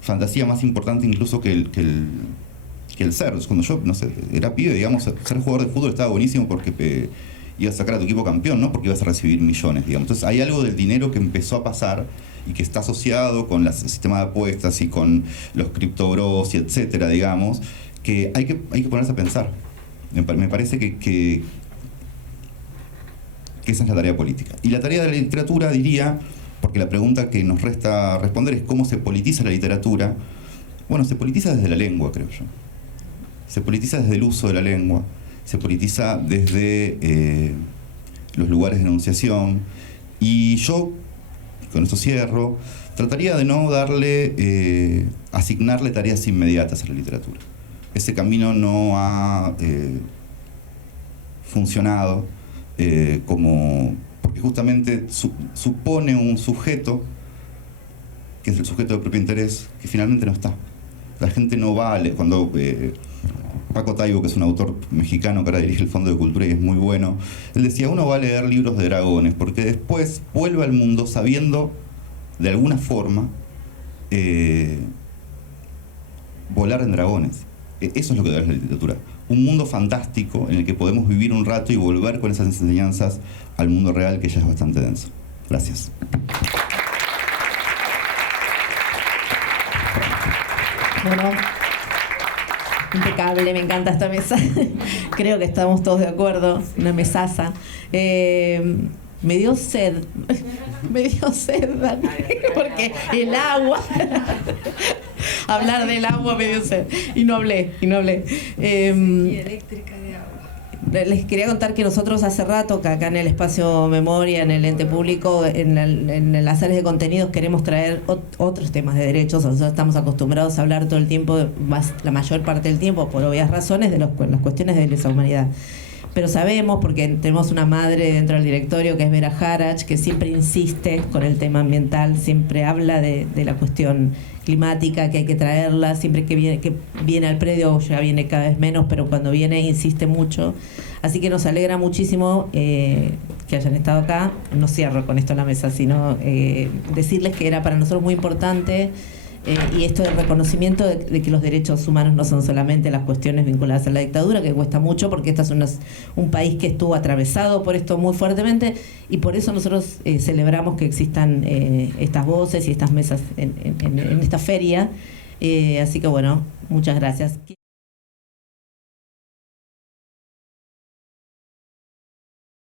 fantasía más importante incluso que el ser. Cuando yo, no sé, era pibe, digamos, ser jugador de fútbol estaba buenísimo porque ibas a sacar a tu equipo campeón, no porque ibas a recibir millones, digamos. Entonces hay algo del dinero que empezó a pasar y que está asociado con el sistema de apuestas y con los criptobros y etcétera, digamos, que hay que ponerse a pensar. Me parece que esa es la tarea política. Y la tarea de la literatura, diría, porque la pregunta que nos resta responder es cómo se politiza la literatura. Bueno, se politiza desde la lengua, creo yo. Se politiza desde el uso de la lengua, se politiza desde los lugares de enunciación. Y yo, con esto cierro, trataría de no asignarle tareas inmediatas a la literatura. Ese camino no ha funcionado porque justamente supone un sujeto, que es el sujeto de propio interés, que finalmente no está. La gente no vale. Cuando Paco Taibo, que es un autor mexicano que ahora dirige el Fondo de Cultura y es muy bueno, él decía: uno va a leer libros de dragones porque después vuelve al mundo sabiendo, de alguna forma, volar en dragones. Eso es lo que da la literatura. Un mundo fantástico en el que podemos vivir un rato y volver con esas enseñanzas al mundo real, que ya es bastante denso. Gracias. Bueno, impecable, me encanta esta mesa. Creo que estamos todos de acuerdo. Una mesaza. Me dio sed, Dani, porque el agua, hablar del agua me dio sed, y no hablé. Y eléctrica de agua. les quería contar que nosotros hace rato, que acá en el espacio Memoria, en el ente público, en las áreas de contenidos queremos traer otros temas de derechos. O sea, estamos acostumbrados a hablar todo el tiempo, la mayor parte del tiempo, por obvias razones, de las cuestiones de lesa humanidad. Pero sabemos, porque tenemos una madre dentro del directorio que es Vera Jarach, que siempre insiste con el tema ambiental, siempre habla de la cuestión climática, que hay que traerla, siempre que viene al predio, ya viene cada vez menos, pero cuando viene insiste mucho. Así que nos alegra muchísimo que hayan estado acá. No cierro con esto la mesa, sino decirles que era para nosotros muy importante y esto del reconocimiento de que los derechos humanos no son solamente las cuestiones vinculadas a la dictadura, que cuesta mucho porque este es un país que estuvo atravesado por esto muy fuertemente, y por eso nosotros celebramos que existan estas voces y estas mesas en esta feria. Así que bueno, muchas gracias.